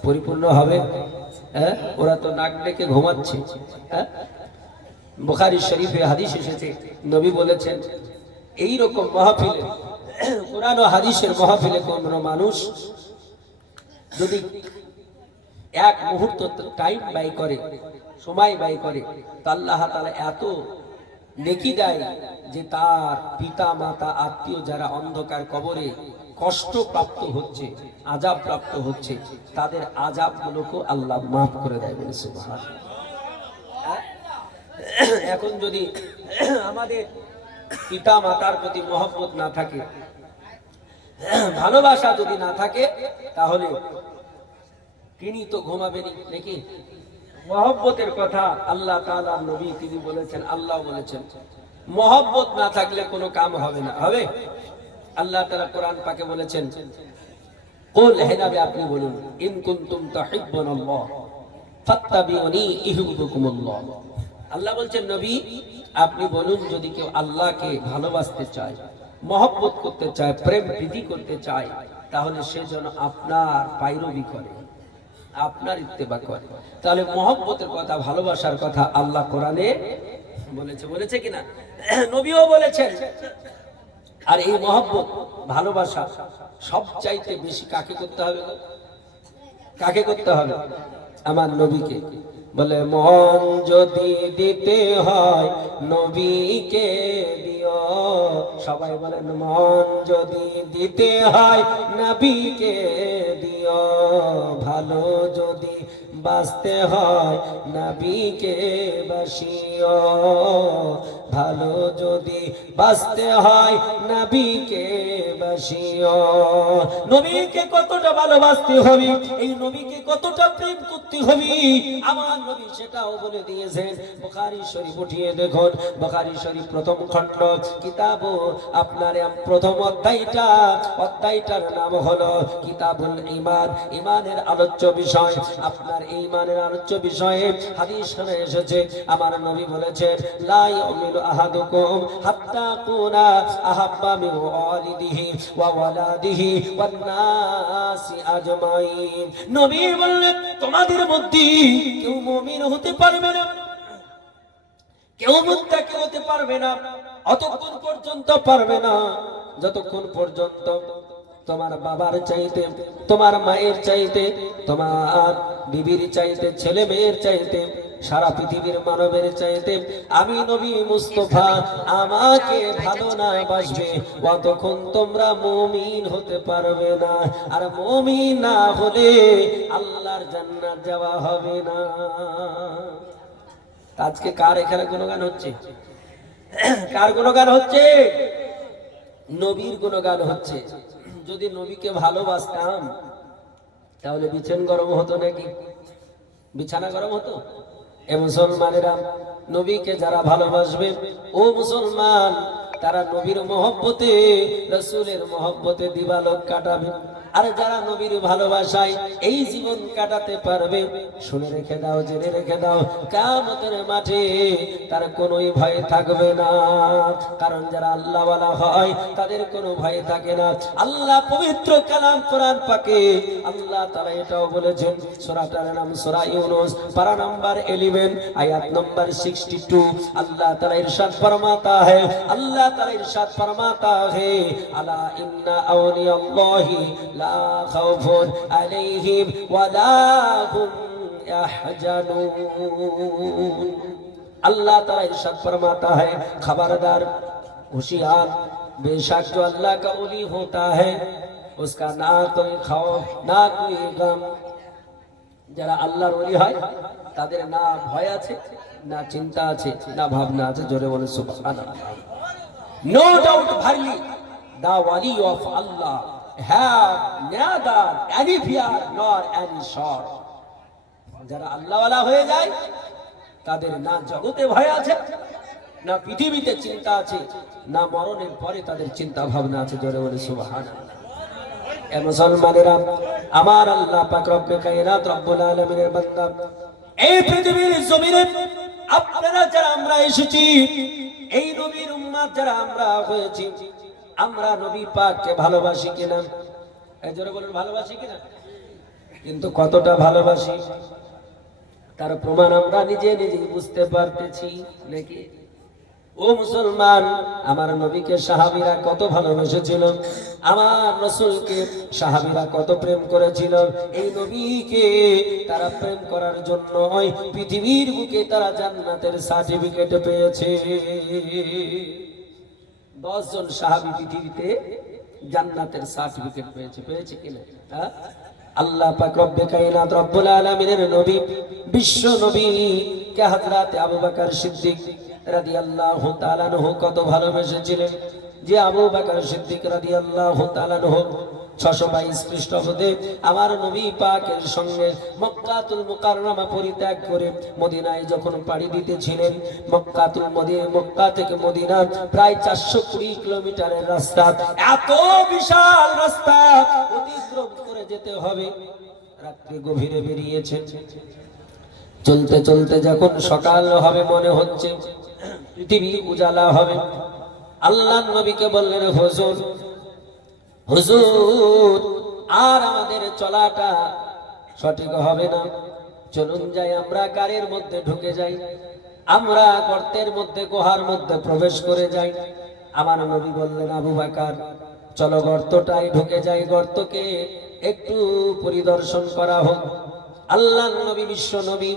পরিপূর্ণ হবে? হ্যাঁ, ওরা তো নাক ডেকে ঘুমাচ্ছে। হ্যাঁ, বুখারী শরীফে হাদিস এসেছে, নবী বলেছেন, এই রকম মাহফিলে, কোরআন ও হাদিসের মাহফিলে কোন মানুষ যদি এক মুহূর্ত টাইম ব্যয় করে, সময় ব্যয় করে, তা আল্লাহ তাআলা এত নেকি দেয় যে তার পিতা মাতা আত্মীয় যারা অন্ধকার কবরে কষ্ট প্রাপ্ত হচ্ছে, আযাব প্রাপ্ত হচ্ছে, তাদের আযাবগুলোকে আল্লাহ মাফ করে দেয়, বলে সুবহানাল্লাহ। এখন যদি আমাদের পিতা মাতার প্রতি মহব্বত না থাকে, ভালোবাসা যদি না থাকে, তাহলে তিনি তো ঘুমাবেনি নাকি? মহব্বতের কথা আল্লাহ তাআলার নবী তিনি বলেছেন, আল্লাহ বলেছেন, মহব্বত না থাকলে কোনো কাম হবে না। হবে? আল্লাহ তাআলা কোরআন পাকে বলেছেন, কুল, হে নবী আপনি বলুন, ইন কুনতুম তুহিব্বুনাল্লাহ ফাত্তাবিউনি ইউহিব্বুকুমুল্লাহ। আল্লাহ বলছেন, নবী আপনি বলুন, যদি কেউ আল্লাহকে ভালোবাসতে চায়, মহব্বত করতে চায়, প্রেম প্রীতি করতে চায়, তাহলে সে যেন আপনার পায়রবি করে, আপনার ইত্তেবা করে। তাহলে মহব্বতের কথা, ভালোবাসার কথা আল্লাহ কোরআনে বলেছে, বলেছে কিনা? নবীও বলেছেন। আর এই মহব্বত, ভালোবাসা সবচাইতে বেশি কাকে করতে হবে? কাকে করতে হবে? আমার নবীকে। বলে, মন যদি দিতে হয় নবীকে দিও। সবাই বলেন, মন যদি দিতে হয় নবীকে দিও। ভালো যদি বাঁচতে হয় নবীকে বাসিও। ভালো যদি বাঁচতে হয় নবীকে বাসিও। নবীকে কতটা ভালোবাসতে হবে, এই নবীকে কতটা প্রেম করতে হবে, আমার নবী সেটাও বলে দিয়েছেন। বুখারী শরীফ উঠিয়ে দেখুন, বুখারী শরীফ প্রথম খণ্ড, কিতাব আপনার প্রথম অধ্যায়টার নাম হলো কিতাবুল ঈমান, ঈমানের আলোচ্য বিষয়। আপনার ঈমানের আলোচ্য বিষয়ে হাদিস এসেছে, আমার নবী বলেছেন, লা ইউমিনু আহাদুকুম হাত্তা কুনা আহাব্বা মিন ওয়ালিদিহি ওয়া ওয়ালাদিহি ওয়ান নাসি আজমাইন। নবী বললেন, তোমাদের মধ্যে কেউ মুমিন হতে পারবে না, কেউ মুত্তাকি হতে পারবে না, অতক্ষণ পর্যন্ত পারবে না যতক্ষণ পর্যন্ত তোমার বাবার চাইতে, তোমার মায়ের চাইতে, তোমার বিবির চাইতে, ছেলে মেয়ের চাইতে, সারা পৃথিবীর মানবের চাইতে আমি নবী মুস্তাফা আমাকে ভালো না বাসবে, ততক্ষণ তোমরা মুমিন হতে পারবে না। আর মুমিন না হলে আল্লাহর জান্নাত যাওয়া হবে না। আজকে কার এখানে গুণগান হচ্ছে? কার গুণগান হচ্ছে? নবীর গুণগান হচ্ছে। যদি নবীকে ভালোবাসতাম তাহলে বিছানা গরম হতো নাকি? বিছানা গরম হতো? এ মুসলমানেরা, নবীকে যারা ভালোবাসবে, ও মুসলমান, তারা নবীর মহব্বতে, রাসূলের মহব্বতে দিবালোক কাটাবে। আর যারা নবীর ভালোবাসায় এই জীবন কাটাতে পারবে, শুনে রেখে দাও, জেনে রেখে দাও, কিয়ামতের মাঠে তার কোনোই ভয় থাকবে না। কারণ যারা আল্লাহওয়ালা হয় তাদের কোনো ভয় থাকে না। আল্লাহ পবিত্র কালাম কোরআন পাকে আল্লাহ তাআলা এটাও বলেছেন, সূরাটার নাম সূরা ইউনূস, পারা নাম্বার 11, আয়াত নাম্বার 62। আল্লাহ তাআলা ইরশাদ ফরমাতা है, আল্লাহ তাআলা ইরশাদ ফরমাতা है, আলা ইন্না আউলিয়াল্লাহি লা খাউফুন আলাইহিম ওয়া লা হুম ইয়াহজানুন। अल्लाह ताला इरशाद फरमाता है, खबरदार, होशियार, बेशक जो अल्लाह का वली होता है उसका ना कोई खौफ ना कोई गम। যারা আল্লাহর ওলি হয় তাদের না ভয় আছে, না চিন্তা আছে, না ভাবনা আছে। জোরে বলে সুবহানাল্লাহ। নো ডাউট ভারলি the wali of Allah have neither any fear nor any sorrow। যারা আল্লাহওয়ালা হয়ে যায় তাদের না জগতে ভয় আছে, না পৃথিবীতে চিন্তা আছে, না মরণের পরে তাদের চিন্তা ভাবনা আছে। জোরে বলে সুবহানাল্লাহ। এ মুসলমানেরা, আমার আল্লাহ পাক রব্বে কায়নাত রব্বুল আলামিনের বান্দা, এই পৃথিবীর জমিনে আপনারা যারা আমরা এসেছি, এই নবীর উম্মত যারা আমরা হয়েছি, আমরা নবী পাককে ভালোবাসি কিনা? এই জোরে বলেন ভালোবাসি কিনা? কিন্তু কতটা ভালোবাসি তার প্রমাণ আমরা নিজে নিজেই বুঝতে পারতেছি নাকি? ও মুসলমান, আমার নবীকে সাহাবীরা কত ভালোবেসেছিল, আমার রাসূলকে সাহাবীরা কত প্রেম করেছিল। এই নবীকে তারা প্রেম করার জন্য পৃথিবীর বুকে তারা জান্নাতের সার্টিফিকেট পেয়েছে। 10 জন সাহাবী পৃথিবীতে জান্নাতের সার্টিফিকেট পেয়েছে। পেয়েছে কিনা? হ্যাঁ, আল্লাহ পাক রব্বে কায়নাত রব্বুল আলামিনের নবী, বিশ্ব নবী কে হযরত আবু বকর সিদ্দিক রাদিয়াল্লাহু তাআলা আনহু কত ভালোবেসেছিলেন। যে আবু বকর সিদ্দিক রাদিয়াল্লাহু তাআলা আনহু 622 খ্রিস্টাব্দে আমার নবী পাকের সঙ্গে মক্কাতুল মুকাররমা পরিত্যাগ করে মদিনায় যখন পাড়ি দিতেছিলেন, মক্কা থেকে মদিনা প্রায় 420 কিলোমিটারের রাস্তা, এত বিশাল রাস্তা অতিক্রম করে যেতে হবে। রাত্রি গভীরে বেরিয়েছেন, চলতে চলতে যখন সকাল হবে মনে হচ্ছে পৃথিবী উজালা হবে, আল্লাহর নবীকে বললেন, হুজুর হুজুর আর আমাদের চলাটা সঠিক হবে না, চলুন যাই আমরা গাড়ির মধ্যে ঢুকে যাই, আমরা গর্তের মধ্যে গুহার মধ্যে প্রবেশ করে যাই। আমার নবী বললেন, আবু বকর চলো গর্তটাই ঢুকে যাই, গর্তকে একটু পরিদর্শন করা হোক। আল্লাহর নবী বিশ্ব নবী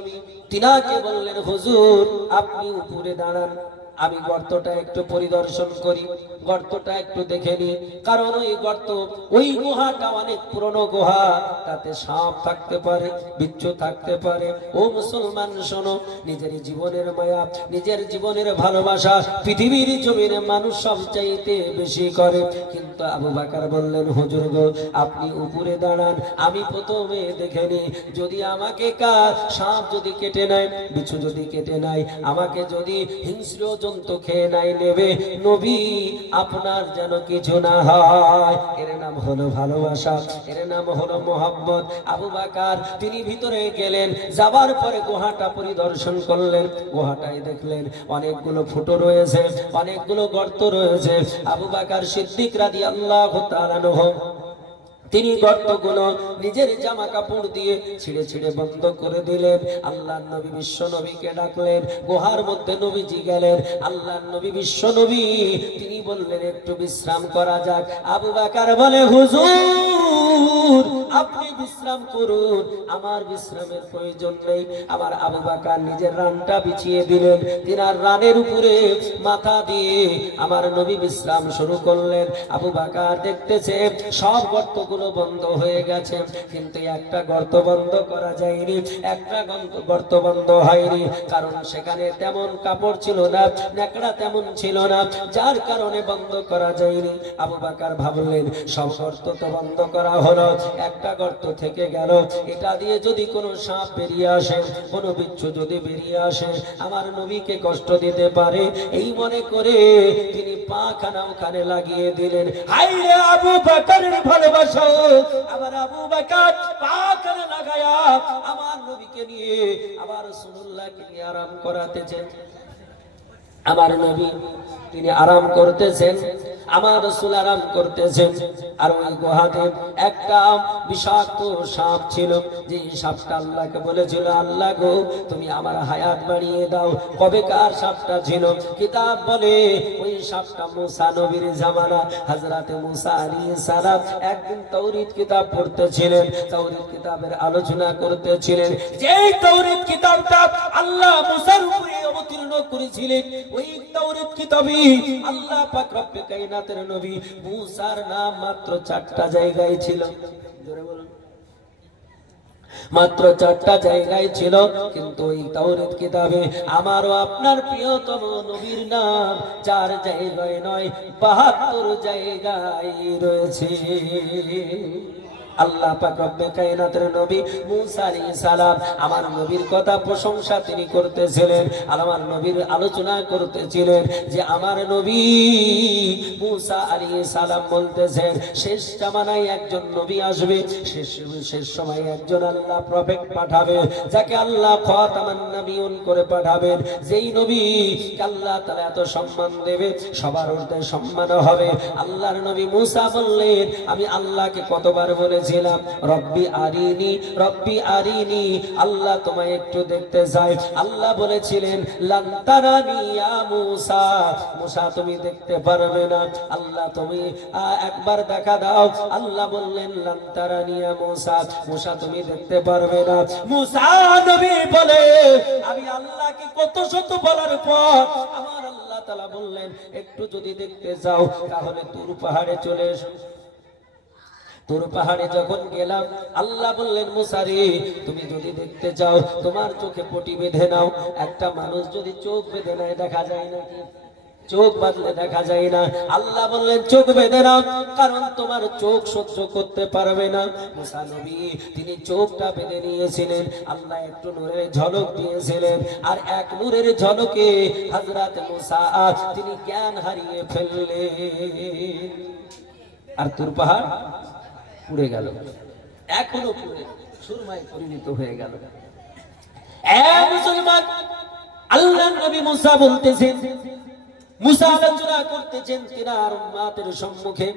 তিনাকে বললেন, হুজুর আপনি উপরে দাঁড়ান, আমি গর্তটা একটু পরিদর্শন করি, গর্তটা একটু দেখে নি। কারণ ওই গর্ত, ওই গুহাটা অনেক পুরনো গুহা, তাতে সাপ থাকতে পারে, বিচ্ছু থাকতে পারে। ও মুসলমান শোনো, নিজের জীবনের মায়া, নিজের জীবনের ভালোবাসা পৃথিবীর জমিনে মানুষ সবচাইতে বেশি করে। কিন্তু আবু বকর বললেন, হুজুর গো আপনি উপরে দাঁড়ান, আমি প্রথমে দেখে নি, যদি আমাকে সাপ যদি কেটে নেয়, বিচ্ছু যদি কেটে নেয়, আমাকে যদি হিংস্র জন্তু খেয়ে নাই নেবে, নবী আপনার যেন কিছু না হয়। এর নাম হলো ভালোবাসা, এর নাম হলো মোহাব্বত। আবু বকর তিনি ভিতরে গেলেন, যাবার পরে গুহাটা পরিদর্শন করলেন, গুহাটায় দেখলেন অনেকগুলো ফুটো রয়েছে, অনেকগুলো গর্ত রয়েছে। আবু বকর সিদ্দিক রাদিয়াল্লাহু তাআলা আনহু তিনি গর্তগুলো নিজের জামা কাপড় দিয়ে ছিঁড়ে ছিঁড়ে বন্ধ করে দিলেন। আল্লাহর নবী বিশ্ব নবীকে ডাকলেন, গুহার মধ্যে নবীজি গেলেন। আল্লাহর নবী বিশ্ব নবী তিনি বললেন, একটু বিশ্রাম করা যাক। আবু বকর বলে, হুজুর আপনি বিশ্রাম করুন, আমার বিশ্রামের প্রয়োজন নেই। আমার আবু বকর নিজের রানটা বিছিয়ে দিলেন, তিনার রানের উপরে মাথা দিয়ে আমার নবী বিশ্রাম শুরু করলেন। আবু বকর দেখতেছে সব গর্তগুলো বন্ধ হয়ে গেছে, কিন্তু একটা গর্ত বন্ধ করা যায়নি, একটা গর্ত বন্ধ হয়নি। কারণ সেখানে তেমন কাপড় ছিল না, ন্যাকড়া তেমন ছিল না, যার কারণে বন্ধ করা যায়নি। আবু বকর ভাবলেন, সব গর্ত তো বন্ধ করা হলো, একটা গর্ত থেকে গেল, এটা দিয়ে যদি কোনো সাপ বেরিয়ে আসে, কোনো বিচ্ছু যদি বেরিয়ে আসে, আমার নবীকে কষ্ট দিতে পারে, এই মনে করে তিনি পাখানা ওখানে লাগিয়ে দিলেন। হায়রে আবু বকরের ভালোবাসা, আবার আবু বকর পাখানা লাগায়া আমার নবীকে নিয়ে আবার রাসূলুল্লাহকে নিয়ে আরাম করাতেছেন। আমার নবী তিনি আরাম করতেছেন, আমার রাসূল আরাম করতেছেন। আর ওই গুহাতে একটা বিষাক্ত সাপ ছিল, যে সাপটা আল্লাহকে বলেছিল, আল্লাহ গো তুমি আমার হায়াত বাড়িয়ে দাও। কবেকার সাপটা ছিল? কিতাব বলে ওই সাপটা মুসা নবীর জামানা, হযরতে মুসা আলাইহিস সালাম একদিন তাওরীত কিতাব পড়তেছিলেন, তাওরীত কিতাবের আলোচনা করতেছিলেন। যেই তাওরীত কিতাবটা আল্লাহ মুসার উপরে অবতীর্ণ করেছিলেন ওই তাওরাত কিতাবে আল্লাহ পাক রব্বে কায়নাতের নবী মুসার নাম মাত্র 4টা জায়গায় ছিল। জোরে বলুন, মাত্র 4টা জায়গায় ছিল, কিন্তু ওই তাওরাত কিতাবে আমারও আপনার প্রিয়তম নবীর নাম 4 জায়গায় নয় 72 জায়গায় রয়েছে। আল্লাহ পাক রব্বে কায়নাতের নবী মুসা আলাইহিস সালাম আমার নবীর কথা প্রশংসা তিনি করতেছিলেন, আর আমার নবীর আলোচনা করতেছিলেন যে আমার নবী মুসা আলাইহিস সালাম বলতেছেন শেষ জামানায় একজন নবী আসবে, শেষ সময় একজন আল্লাহ প্রফেট পাঠাবে, যাকে আল্লাহ খাতামান নবিয়্যিন করে পাঠাবেন, যেই নবী আল্লাহ তাআলা এত সম্মান দেবে সবার ঊর্ধ্বে সম্মান হবে। আল্লাহর নবী মুসা বললেন আমি আল্লাহকে কতবার বলেছি রব্বি আরিনি রব্বি আরিনি, আল্লাহ তোমায় একটু দেখতে চাই। আল্লাহ বলেছিলেন লান তারানি ইয়া মুসা, মুসা তুমি দেখতে পারবে না, আল্লাহ তুমি একবার দেখা দাও। আল্লাহ বললেন লান তারানি ইয়া মুসা, মুসা তুমি দেখতে পারবে না। মুসা নবী বলে আমি আল্লাহকে কত শত বলার পর আমার আল্লাহ তাআলা বললেন একটু যদি দেখতে যাও তাহলে তুর পাহাড়ে চলে এসো। তোর পাহাড়ে যখন গেলাম আল্লাহ বললেন মুসা রে তুমি যদি দেখতে চাও তোমার চোখে পটি বেঁধে নাও। একটা মানুষ যদি চোখ বেঁধে নেয় দেখা যায় নাকি? চোখ বাঁধলে দেখা যায় না। আল্লাহ বললেন চোখ বেঁধে নাও, কারণ তোমার চোখ সহ্য করতে পারবে না। মুসা নবী তিনি চোখটা বেঁধে নিয়েছিলেন, আল্লাহ একটু নূরের ঝলক দিয়েছিলেন, আর এক নূরের ঝলকে হযরত মুসা তিনি জ্ঞান হারিয়ে ফেললেন, আর তুর পাহাড় পুড়ে গেল, এখনো পুড়ে সুরমায় পরিণত হয়ে গেল। মুসলমান, আল্লাহর নবী মুসা বলতেছেন, মুসা আলোচনা করতেছেন তিনার উম্মতের সম্মুখে,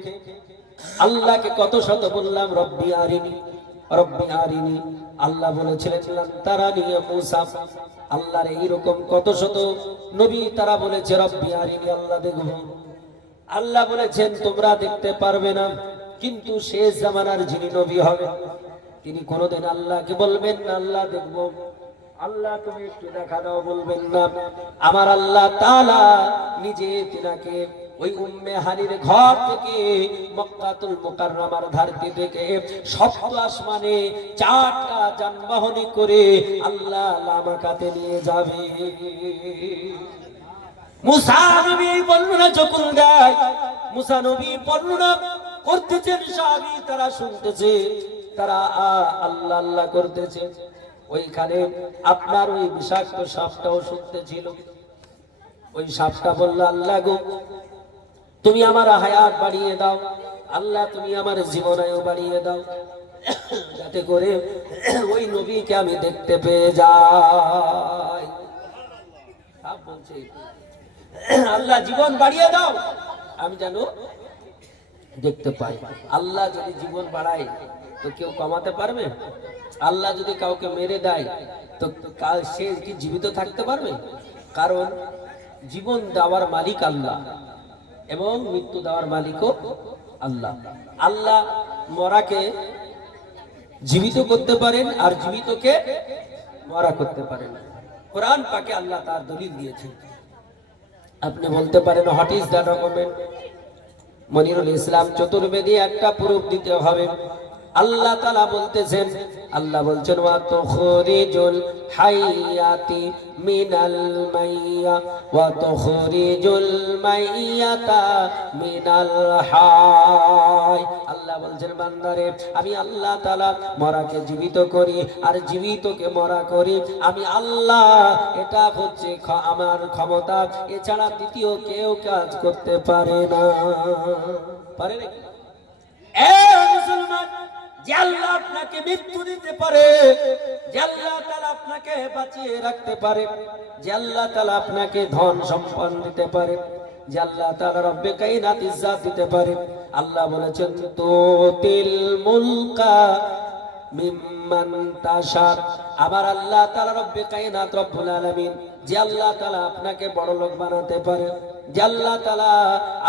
আল্লাহকে কত শত বললাম রব্বি আরিনি রব্বি আরিনি, আল্লাহ বলেছিলেন লান তারানি ইয়া মুসা। আল্লাহর এইরকম কত শত নবী তারা বলেছে রব্বি আরিনি আল্লাহ দেখব, আল্লাহ বলেছেন তোমরা দেখতে পারবে না। কিন্তু শেষ জামানার যিনি নবী হবে তিনি কোনোদিন আল্লাহকে বলবেন না আল্লাহ দেখব, আল্লাহ তুমি একটু দেখা দাও বলবেন না। আমার আল্লাহ তাআলা নিজে তিনাকে ওই উম্মে হানির ঘর থেকে মক্কাতুল মুকাররমার ধরতি থেকে সপ্ত আসমানে 4টা যানবাহনে করে আল্লাহ লামাকাতে নিয়ে যাবে। মুসা নবী বর্ণনা যখন দেয়, মুসা নবী বর্ণনা করতেছেন, সাহাবী তারা শুনতেছে, তারা আল্লাহ আল্লাহ করতেছে। ওইখানে আপনার ওই বিষাক্ত সাপটাও শুনতেছিল। ওই সাপটা বলল আল্লাহ গো তুমি আমার হায়াত বাড়িয়ে দাও, আল্লাহ তুমি আমার জীবনায়ু বাড়িয়ে দাও, যাতে করে ওই নবীকে আমি দেখতে পেয়ে যাই। সাপ বলছে আল্লাহ জীবন বাড়িয়ে দাও আমি যেন দেখতে পাই। আল্লাহ যদি জীবন বাড়ায় তো কেউ কমাতে পারবে? আল্লাহ যদি কাউকে মেরে দেয় তো সে কি জীবিত থাকতে পারবে? কারণ জীবন দেওয়ার মালিক আল্লাহ এবং মৃত্যু দেওয়ার মালিকও আল্লাহ। আল্লাহ মরাকে জীবিত করতে পারেন আর জীবিতকে মরা করতে পারেন। কোরআন পাকে আল্লাহ তার দলিল দিয়েছেন। আপনি বলতে পারেন what is the document? Manirul Islam Chaturvedi একটা প্রুফ দিতে হবে। আল্লাহ তাআলা বলতেছেন, আল্লাহ বলছেন ওয়া তুখরিজুল হাইয়াতি মিনাল মাইয়া ওয়া তুখরিজুল মাইয়াতা মিনাল হাই। আল্লাহ বলছেন বান্দারে আমি আল্লাহ তাআলা মরাকে জীবিত করি আর জীবিতকে মরা করি, আমি আল্লাহ, এটা হচ্ছে আমার ক্ষমতা, এছাড়া দ্বিতীয় কেউ কাজ করতে পারে না। পারে নাকি? মুসলমান, যে আল্লাহ আপনাকে মৃত্যু দিতে পারে, যে আল্লাহ তাআলা আপনাকে বাঁচিয়ে রাখতে পারে, যে আল্লাহ তাআলা আপনাকে ধন সম্পদ দিতে পারে, যে আল্লাহ তাআলা রব্বে কায়নাত ইজ্জত দিতে পারে, আল্লাহ বলেছেন তুতিল মুলকা মিম্মান তাশা। আমার আল্লাহ তাআলা রব্বে কায়নাত রব্বুল আলামিন, যে আল্লাহ তাআলা আপনাকে বড় লোক বানাতে পারে, যে আল্লাহ তাআলা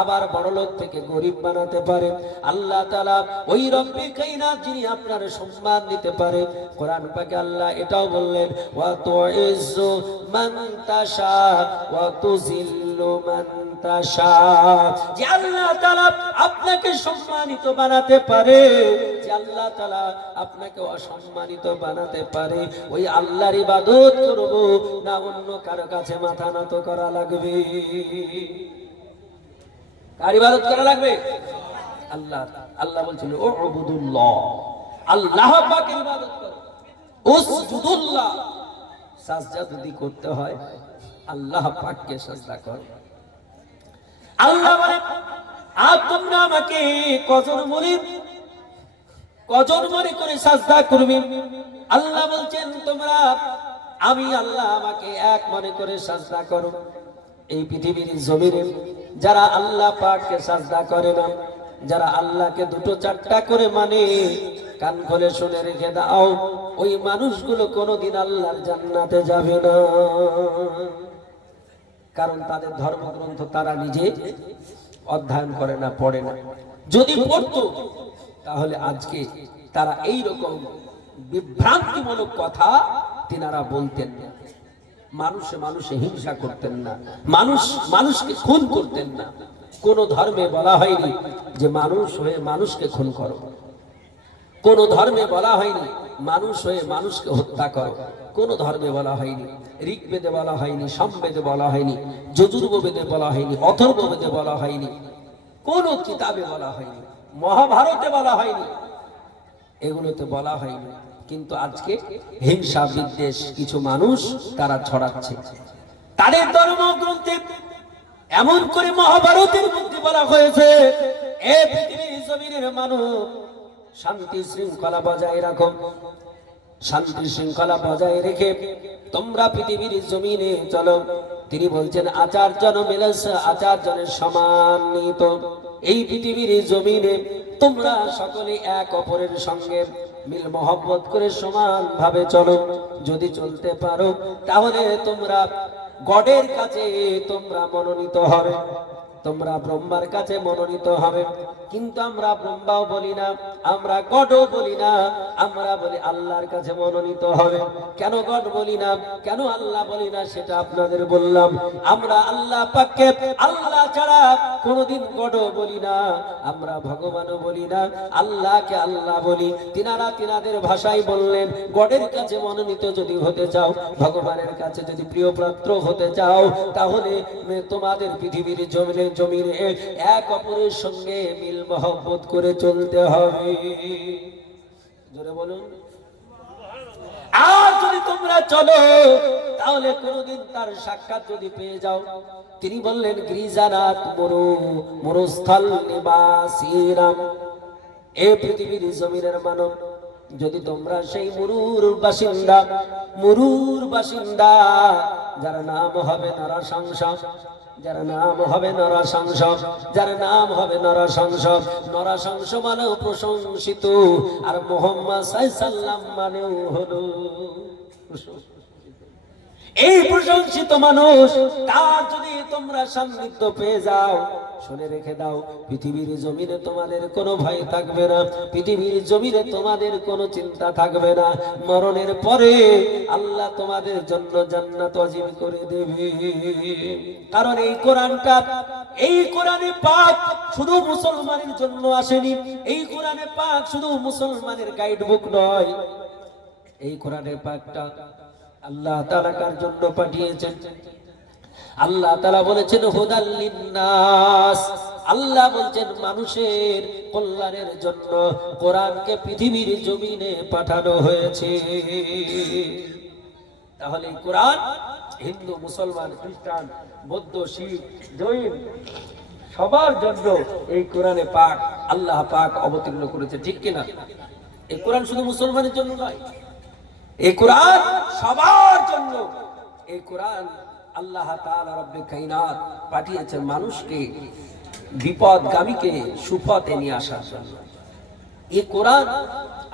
আবার বড় লোক থেকে গরিব বানাতে পারে, আল্লাহ তাআলা ওই রব্বে কায়নাত যিনি আপনার সম্মান দিতে পারে। কোরআন পাকে আল্লাহ এটাও বললেন, ওয়া তুইজ্জু মান তাশা ওয়া তুযিল্লু মান তাশা। যে আল্লাহ তাআলা আপনাকে সম্মানিত বানাতে পারে, যে আল্লাহ তাআলা আপনাকে অসম্মানিত বানাতে পারে, ওই আল্লাহর ইবাদত করব না অন্য কারো কাছে মাথা নত করা লাগবে? কার ইবাদত করা লাগবে? আল্লাহ। আল্লাহ বলছেন উবুদুল্লাহ, আল্লাহ পাকের ইবাদত করো। উসজুদুল্লাহ, সাজদা যদি করতে হয় আল্লাহ পাককে সাজদা করো। আল্লাহ বলে, আর তোমরা আমাকে কজন মনে করে সাজদা করবে? আল্লাহ বলছেন তোমরা আমি আল্লাহ আমাকে এক মনে করে সাজদা করো। এই পৃথিবীর জমিনে যারা আল্লাহ পাককে সাজদা করে না, যারা আল্লাহকে দুটো চারটা করে মানে, কান খুলে শুনে রেখে দাও, ওই মানুষগুলো কোনোদিন আল্লাহর জান্নাতে যাবে না। কারণ তাদের ধর্মগ্রন্থ তারা নিজে অধ্যয়ন করে না, পড়ে না। যদি পড়তো তাহলে আজকে তারা এই রকম বিভ্রান্তিমূলক কথা তিনারা বলতেন না। মানুষে হিংসা করতেন না, মানুষকে খুন করতেন না। কোন ধর্মে বলা হয়নি যে মানুষ হয়ে মানুষকে খুন করো, কোন ধর্মে বলা হয়নি মানুষ হয়ে মানুষকে হত্যা করো, কোন ধর্মে বলা হয়নি। ঋগ্বেদে বলা হয়নি, সামবেদে বলা হয়নি, যজুর্বেদে বলা হয়নি, অথর্ববেদে বলা হয়নি, কোন কিতাবে বলা হয়নি, মহাভারতে বলা হয়নি, এগুলোতে বলা হয়নি। কিন্তু আজকে হিংসা বিদ্বেষ কিছু মানুষ তারা ছড়াচ্ছে। তাদের ধর্মগ্রন্থে এমন করে মহাভারতের মধ্যে বলা হয়েছে, এ পৃথিবীর জমিনের মানুষ শান্তি শৃঙ্খলা বজায় রাখো, শান্তি শৃঙ্খলা বজায় রেখে তোমরা পৃথিবীর জমিনে চলো। তিনি বলছেন আচারজন মিলেছে আচারজনের সম্মানিত। এই পৃথিবীর জমিনে তোমরা সকলে এক অপরের সঙ্গে মিল মহব্বত করে সমান ভাবে চলো। যদি চলতে পারো তাহলে তোমরা গডের কাছে তোমরা মনোনীত হবে, তোমরা ব্রহ্মার কাছে মনোনীত হবে। কিন্তু আমরা ব্রহ্মাও বলি না, আমরা গডও বলি না, আমরা বলি আল্লাহর কাছে মনোনীত হবে। কেন গড বলি না, কেন আল্লাহ বলি না, সেটা আপনাদের বললাম। আমরা আল্লাহ পাককে আল্লাহ ছাড়া কোনোদিন গডও বলি না, আমরা ভগবানও বলি না, আল্লাহকে আল্লাহ বলি। তিনারা তিনাদের ভাষায় বললেন, গডের কাছে মনোনীত যদি হতে চাও, ভগবানের কাছে যদি প্রিয় পাত্র হতে চাও, তাহলে তোমাদের পৃথিবীর জমিনে এক অপরের সঙ্গে মিল মহব্বত করে চলতে হবে। জোরে বলুন। আর যদি তোমরা চলো তাহলে কোনদিন তার সাক্ষাৎ যদি পেয়ে যাও, তিনি বললেন গৃহজানাত মরুস্থল নিবাসীরাম, এ পৃথিবীর জমিনের মানব, যদি তোমরা সেই মরুর বাসিন্দা যার নাম হবে নরসংস, যার নাম হবে নরসংস, যার নাম হবে নরসংস। নরসংস মানেও প্রশংসিত, আর মুহাম্মদ সাল্লাল্লাহু মানেও হলো এই প্রশংসিত মানুষ। তার যদি তোমরা সান্নিধ্য পেয়ে যাও, শুনে রেখে দাও, পৃথিবীর জমিনে তোমাদের কোনো ভয় থাকবে না, পৃথিবীর জমিনে তোমাদের কোনো চিন্তা থাকবে না। মরণের পরে আল্লাহ তোমাদের জন্য জান্নাত ওয়াজিব করে দেবে। কারণ এই কোরআনে পাক শুধু মুসলমানের জন্য আসেনি, এই কোরআনে পাক শুধু মুসলমানের গাইড বুক নয়, এই কোরআনে পাকটা আল্লাহ তাআলা কার জন্য পাঠিয়েছেন? আল্লাহ তাআলা বলেছেন হুদাল লিন্নাস, আল্লাহ বলছেন মানুষের কল্যাণের জন্য কোরআনকে পৃথিবীর জমিনে পাঠানো হয়েছে। তাহলে কোরআন হিন্দু, মুসলমান, খ্রিস্টান, বৌদ্ধ, শিখ, জৈন সবার জন্য এই কোরআনে পাক আল্লাহ পাক অবতীর্ণ করেছে, ঠিক কিনা? এই কোরআন শুধু মুসলমানের জন্য নয়, এই কোরআন সবার জন্য। এই কোরআন আল্লাহ তাআলা রব্বে কায়নাত পাঠিয়েছেন মানুষকে বিপদগামীকে সুপথে নিয়ে আসার জন্য। এই কোরআন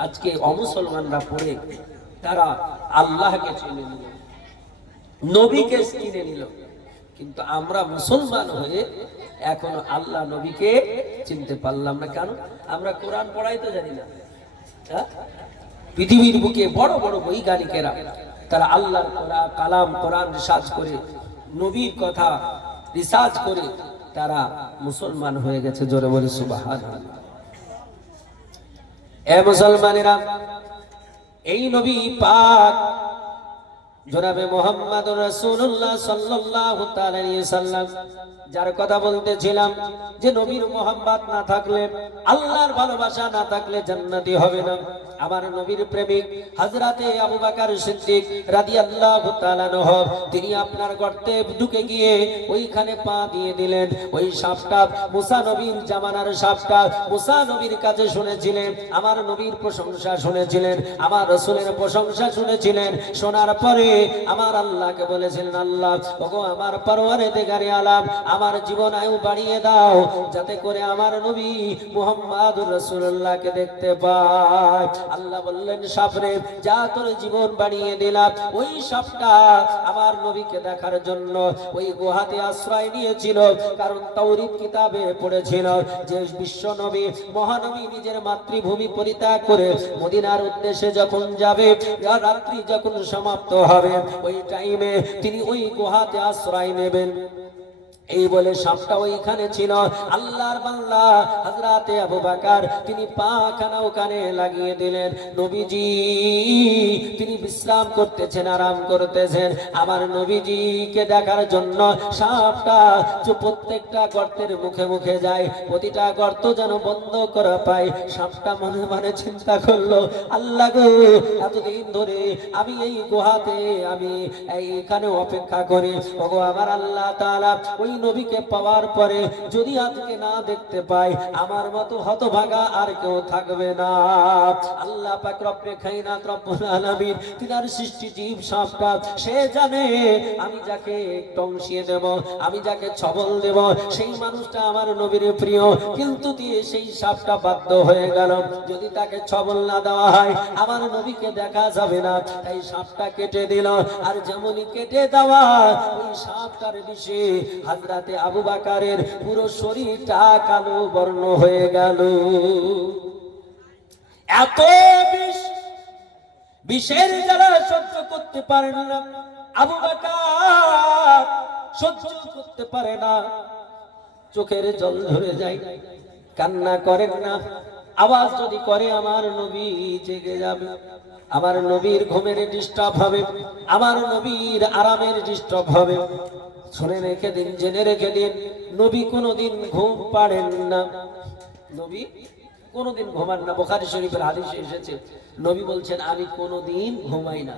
আজকে অমুসলমানরা পড়ে তারা আল্লাহকে চিনে নিল, নবীকে চিনে নিল, কিন্তু আমরা মুসলমান হয়ে এখনো আল্লাহ নবীকে চিনতে পারলাম না। কেন? আমরা কোরআন পড়াই তো জানি না। পৃথিবীর বুকে বড় বড় বৈজ্ঞানিকেরা তারা আল্লাহর কালাম কোরআন রিসার্চ করে, নবীর কথা রিসার্চ করে তারা মুসলমান হয়ে গেছে। জোরে বলে সুবহানাল্লাহ। এ মুসলমানেরা, এই নবী পাক জনাবে মুহাম্মদুর রাসূলুল্লাহ সাল্লাল্লাহু তাআলা আলাইহি সাল্লাম, যার কথা বলতেছিলাম যে নবীর মোহাম্মত না থাকলে, আল্লাহর ভালোবাসা না থাকলে জান্নাতি হবে না। আমার নবীর প্রেমিক হযরতে আবু বকর সিদ্দিক রাদিয়াল্লাহু তাআলা আনহু, তিনি আপনার গর্তে ঢুকে গিয়ে ওইখানে পা দিয়ে দিলেন। ওই সাপটা মুসা নবীর জামানার সাপটা, মুসা নবীর কাছে শুনেছিলেন, আমার নবীর প্রশংসা শুনেছিলেন, আমার রাসূলের প্রশংসা শুনেছিলেন। শোনার পরে আমার আল্লাহকে বলেছিলেন, আল্লাহ ওগো আমার পরওয়ারদিগারে আলাম, আমার জীবন আয়ু বাড়িয়ে দাও যাতে করে আমার নবী মুহাম্মদুর রাসূলুল্লাহকে দেখতে পাই। আল্লাহ বললেন, সাপরে যা, তোর জীবন বাড়িয়ে দিলাম। ওই সাপটা আমার নবীকে দেখার জন্য ওই গুহাতে আশ্রয় নিয়েছিল, কারণ তাওরীত কিতাবে পড়েছিল যে বিশ্ব নবী মহানবী নিজের মাতৃভূমি পরিত্যাগ করে মদিনার উদ্দেশ্যে যখন যাবে, রাত্রি যখন সমাপ্ত হবে, ওই টাইমে তিনি ওই গুহাতে আশ্রয় নেবেন। এই বলে সাপটা ওইখানে ছিল। আল্লাহর বান্দা হযরতে আবু বকর তিনি পাখানা ওখানে লাগিয়ে দিলেন। নবীজি তিনি বিশ্রাম করতেছেন, আরাম করতেছেন। আমার নবীজিকে দেখার জন্য সাপটা প্রত্যেকটা গর্তের মুখে মুখে যায়, প্রতিটা গর্ত যেন বন্ধ করা পায়। সাপটা মনে মনে চিন্তা করলো, আল্লাহ গো, এতদিন ধরে আমি এই গুহাতে আমি এইখানে অপেক্ষা করি, ওগো আমার আল্লাহ তাআলা, ওই নবীকে পাওয়ার পরে যদি আজকে না দেখতে পাই, আমার মতো হতভাগা আর কেউ থাকবে না। আল্লাহ পাক রব্বে কায়নাত রব্বুল আলামিন তিনার সৃষ্টি জীব সাপটা, সে জানে আমি যাকে টংসিয়ে দেব, আমি যাকে ছবল দেব, সেই মানুষটা আমার নবীর প্রিয়। কিন্তু দিয়ে সেই সাপটা বাধ্য হয়ে গেল, যদি তাকে ছবল না দেওয়া হয় আমার নবীকে দেখা যাবে না। তাই সাপটা কেটে দিল, আর যেমনই কেটে দেওয়া ওই সাপটার বিষে হযরতে আবু বকরের পুরো শরীরটা কালো বর্ণ হয়ে গেল। এত বিষ, বিষের যারা সহ্য করতে পারেন না, আবু বকর সহ্য করতে পারে না, চোখের জল ধরে যায়, কান্না করেন না। আওয়াজ যদি করে আমার নবী জেগে যাবে, আমার নবীর ঘুমের ডিস্টার্ব হবে, আমার নবীর আরামের ডিস্টার্ব হবে। শুনে রেখে দিন, জেনে রেখে দিন, নবী কোনোদিন ঘুম পাড়েন না, নবী কোনোদিন ঘুমান না। বুখারী শরীফের হাদিসে এসেছে, নবী বলছেন আমি কোনোদিন ঘুমাই না।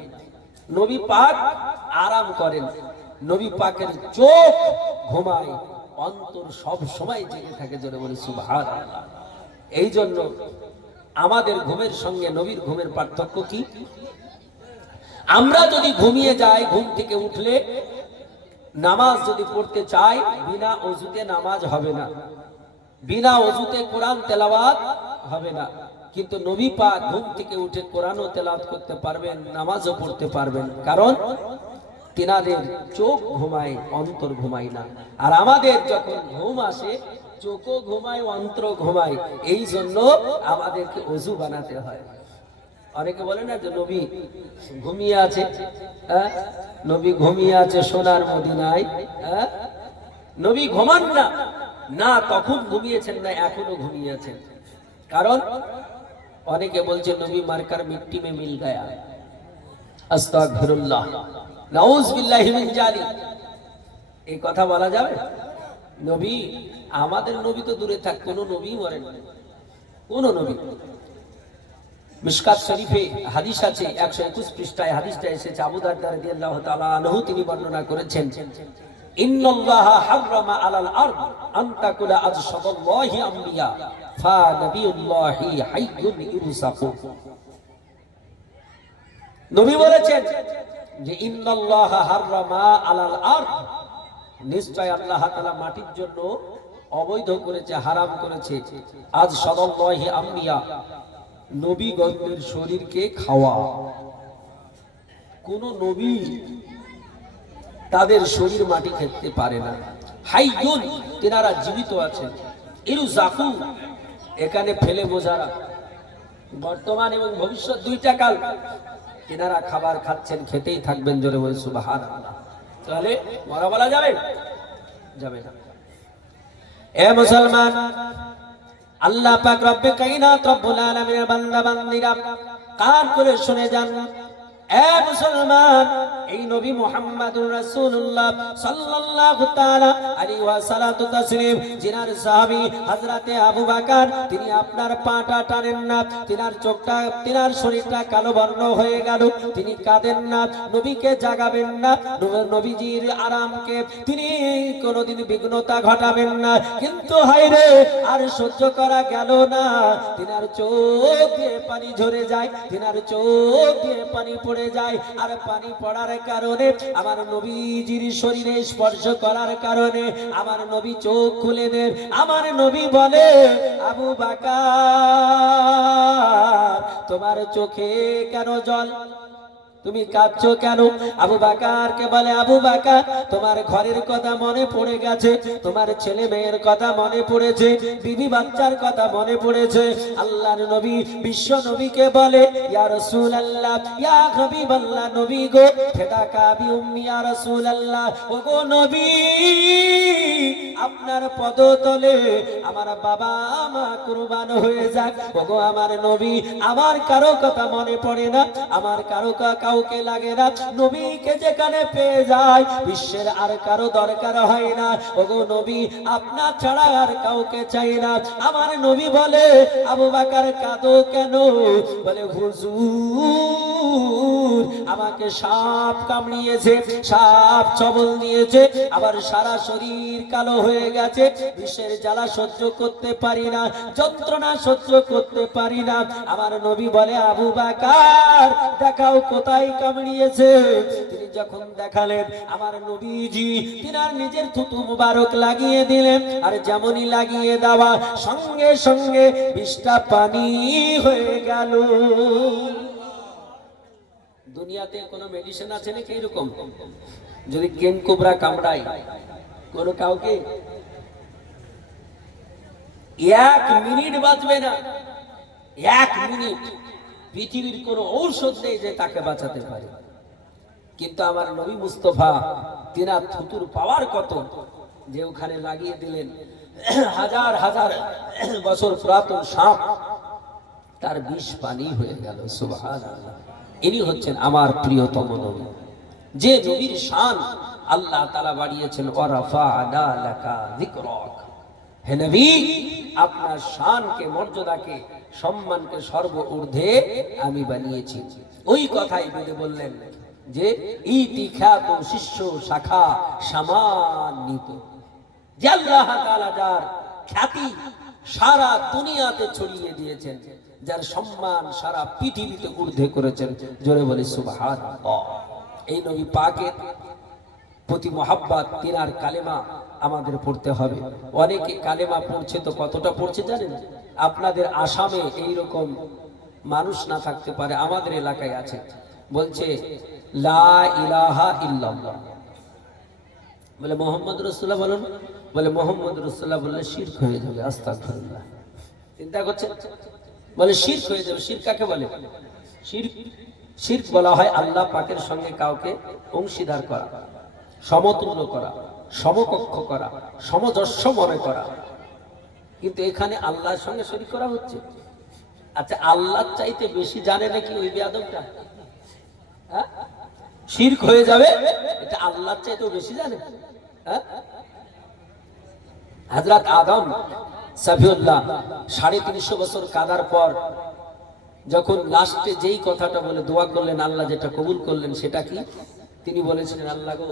নবী পাক আরাম করেন, নবী পাকের চোখ ঘুমায়, অন্তর সব সময় জেগে থাকে। জোরে বলি সুবহানাল্লাহ। এই জন্য আমাদের ঘুমের সঙ্গে নবীর ঘুমের পার্থক্য কি? আমরা যদি ঘুমিয়ে যাই, ঘুম থেকে উঠলে নামাজ যদি পড়তে চাই, বিনা ওযুতে নামাজ হবে না, বিনা ওযুতে কোরআন তেলাওয়াত হবে না। কিন্তু নবী পাক ঘুম থেকে উঠে কোরআনও তেলাওয়াত করতে পারবেন, নামাজও পড়তে পারবেন, কারণ তিনাদের চোখ ঘুমায়, অন্তর ঘুমায় না। আর আমাদের যখন ঘুম আসে, চোখও ঘুমায়, অন্তর ঘুমায়। এই জন্য আমাদেরকে ওযু বানাতে হয়। অনেকে বলে না যে নবী ঘুমিয়ে আছে, নবী ঘুমিয়ে আছে সোনার মদিনায়। নবী ঘুমান না, না তখন ঘুমিয়েছেন না, এখনো ঘুমিয়ে আছেন। কারণ অনেকে বলছে নবী মার্কার মিট্টি মে মিল গায়া। আস্তাগফিরুল্লাহ, নাউযুবিল্লাহি মিন জালিক। এই কথা বলা যাবে? নবী, আমাদের নবী তো দূরে থাক, কোন নবী মরেন না, কোন নবী। মিশকাত শরীফে হাদিস আছে, 121 পৃষ্ঠায় হাদিসটা এসেছে। আবু দারদা রাদিয়াল্লাহু তাআলা আনহু তিনি বর্ণনা করেছেন, ইন্নাল্লাহা হাররামা আলাল আরদ আন তাকুলা আজসাদাল্লাহি আমবিয়া ফা নাবিয়ুল্লাহি হাইয়ুন ইরসাকু। নবী বলেছেন যে ইন্নাল্লাহা হাররামা আলাল আরদ, নিশ্চয় আল্লাহ তাআলা মাটির জন্য অবৈধ করেছে, হারাম করেছে। আজ সাদাল্লাহি আম্বিয়া, নবীগণের শরীরকে খাওয়া। কোন নবী তাদের শরীর মাটি খেতে পারে না। হাইয়ুন, তেনারা জীবিত আছেন। ইরুজাকু, এখানে ফেলে বোঝারা, বর্তমান এবং ভবিষ্যৎ দুইটা কাল তেনারা খাবার খাচ্ছেন, খেতেই থাকবেন। জোরে বলে সুবহানাল্লাহ। তাহলে মরা বলা যাবে? যাবে না। এ মুসলমান, আল্লাহ পাক রব্বে কায়নাত রব্বুল আলামিনের বান্দা বান্দীরা কান করে শুনে যান। এ মুসলমান, এই নবী মুহাম্মদুর রাসূলুল্লাহ সাল্লাল্লাহু তাআলা আলাইহি ওয়া সাল্লাতু তাসলিম, জিনার সাহাবী হযরতে আবু বকর, তিনি আপনার পাটা টানেন না, তিনার চোখটা, তিনার শরীরটা কালো বর্ণ হয়ে গেল, তিনি কাঁদেন না, নবীকে জাগাবেন না, নবীজির আরামকে তিনি কোনোদিন বিঘ্নতা ঘটাবেন না। কিন্তু হায়রে, আর সহ্য করা গেল না, তিনার চোখ দিয়ে পানি ঝরে যায়, তিনার চোখ দিয়ে পানি পড়ে যায়। আর পানি পড়ার কারণে, আমার নবীজির শরীরে স্পর্শ করার কারণে আমার নবী চোখ খুলে দেন। আমার নবী বলে, আবু বকর, তোমার চোখে কেন জল? তুমি কাঁদছো কেন? আবু বকরকে বলে, আবু বকর, তোমার ঘরের কথা মনে পড়ে গেছে, তোমার ছেলে মেয়ের কথা মনে পড়েছে, বিবি বাচ্চার কথা মনে পড়েছে। আল্লাহর নবী বিশ্ব নবীকে বলে, ইয়া রাসূলুল্লাহ, ইয়া হাবিবাল্লাহ, নবী গো, ফিদাকা বি উম্মি ইয়া রাসূলুল্লাহ, ওগো নবী, আপনার পদতলে আমার বাবা মা কুরবান হয়ে যাক। ওগো আমার নবী, আমার কারো কথা মনে পড়ে না, আমার কারো কাউকে লাগে না, নবীকে যেখানে পেয়ে যায় বিশ্বের আর কারো দরকার হয় না। ওগো নবী, আপনার ছাড়া আর কাউকে চাই না। আমার নবী বলে, আবু বকর কাঁদো কেন? বলে, হুজুর, আমাকে সাপ কামড়িয়েছে, সাপ ছবল দিয়েছে, আবার সারা শরীর কালো হয়ে গেছে, বিশ্বের জ্বালা সহ্য করতে পারি না, যন্ত্রণা সহ্য করতে পারি না। আমার নবী বলে, আবু বকর দেখাও কোথায় কামড়িয়েছে। তিনি যখন দেখালেন, আমার নবীজি তিনার নিজের থুতু মুবারক লাগিয়ে দিলেন, আর যেমনই লাগিয়ে দেওয়া সঙ্গে সঙ্গে বিষটা পানি হয়ে গেল। দুনিয়াতে কোনো মেডিসিন আছে নাকি এরকম? যদি কেন কোবরা কামড়ায় কোন কাউকে, 1 মিনিট বাঁচবে না, 1 মিনিট। পৃথিবীর কোনো ঔষধ নেই যে তাকে বাঁচাতে পারে। কিন্তু আমার নবী মুস্তাফা, তিনার থুতুর পাওয়ার কত, যে ওখানে লাগিয়ে দিলেন হাজার হাজার বছর পুরাতন সাপ, তার বিষ পানি হয়ে গেল। সুবহানাল্লাহ। ইনি হচ্ছেন আমার প্রিয়তম নবী, যে নবীর শান আল্লাহ তাআলা বাড়িয়েছেন। ওয়া রাফা'না লাকা যিকরাক, হে নবী, আপনার শানকে, মর্যাদাকে, সম্মানকে সর্ব ঊর্ধ্বে আমি বানিয়েছি। ওই কথাই বেদে বললেন যে ইতি খ্যাত শিষ্য শাখা সামান্বিত, যে আল্লাহ তাআলা যার খ্যাতি সারা দুনিয়াতে ছড়িয়ে দিয়েছেন, যার সম্মান সারা পৃথিবীতে ঊর্ধ্বে করেছেন। জোরে বলি সুবহানাল্লাহ। এই নবী পাকের প্রতি মহাব্বত, তিনার কালেমা আমাদের পড়তে হবে। অনেকে কালেমা পড়ছে, তো কতটা পড়ছে জানেন? আপনাদের আসামে এইরকম মানুষ না থাকতে পারে, আমাদের এলাকায় আছে। বলছে লা ইলাহা ইল্লাল্লাহ, বলে মোহাম্মদ রাসূলুল্লাহ বলুন, বলে মোহাম্মদ রাসূলুল্লাহ বললে শিরক হয়ে যাবে। আস্তাগফিরুল্লাহ। চিন্তা করছে, বলে শিরক হয়ে যাবে। শিরক কাকে বলে? শিরক, শিরক বলা হয় আল্লাহ পাকের সঙ্গে কাউকে অংশীদার করা, সমতুল্য করা, সমকক্ষ করা, সমযস্য মনে করা। কিন্তু এখানে আল্লাহর সঙ্গে শরীক করা হচ্ছে। আচ্ছা, আল্লাহর চাইতে বেশি জানে নাকি ওই বেয়াদবটা? হ্যাঁ, শিরক হয়ে যাবে, এটা আল্লাহর চাইতেও বেশি জানে। হ্যাঁ, হযরত আদম সাফিউল্লাহ 350 বছর কাদার পর যখন লাস্টে যেই কথাটা বলে দোয়া করলেন, আল্লাহ যেটা কবুল করলেন, সেটা কি? তিনি বলেছিলেন, আল্লাহ গো,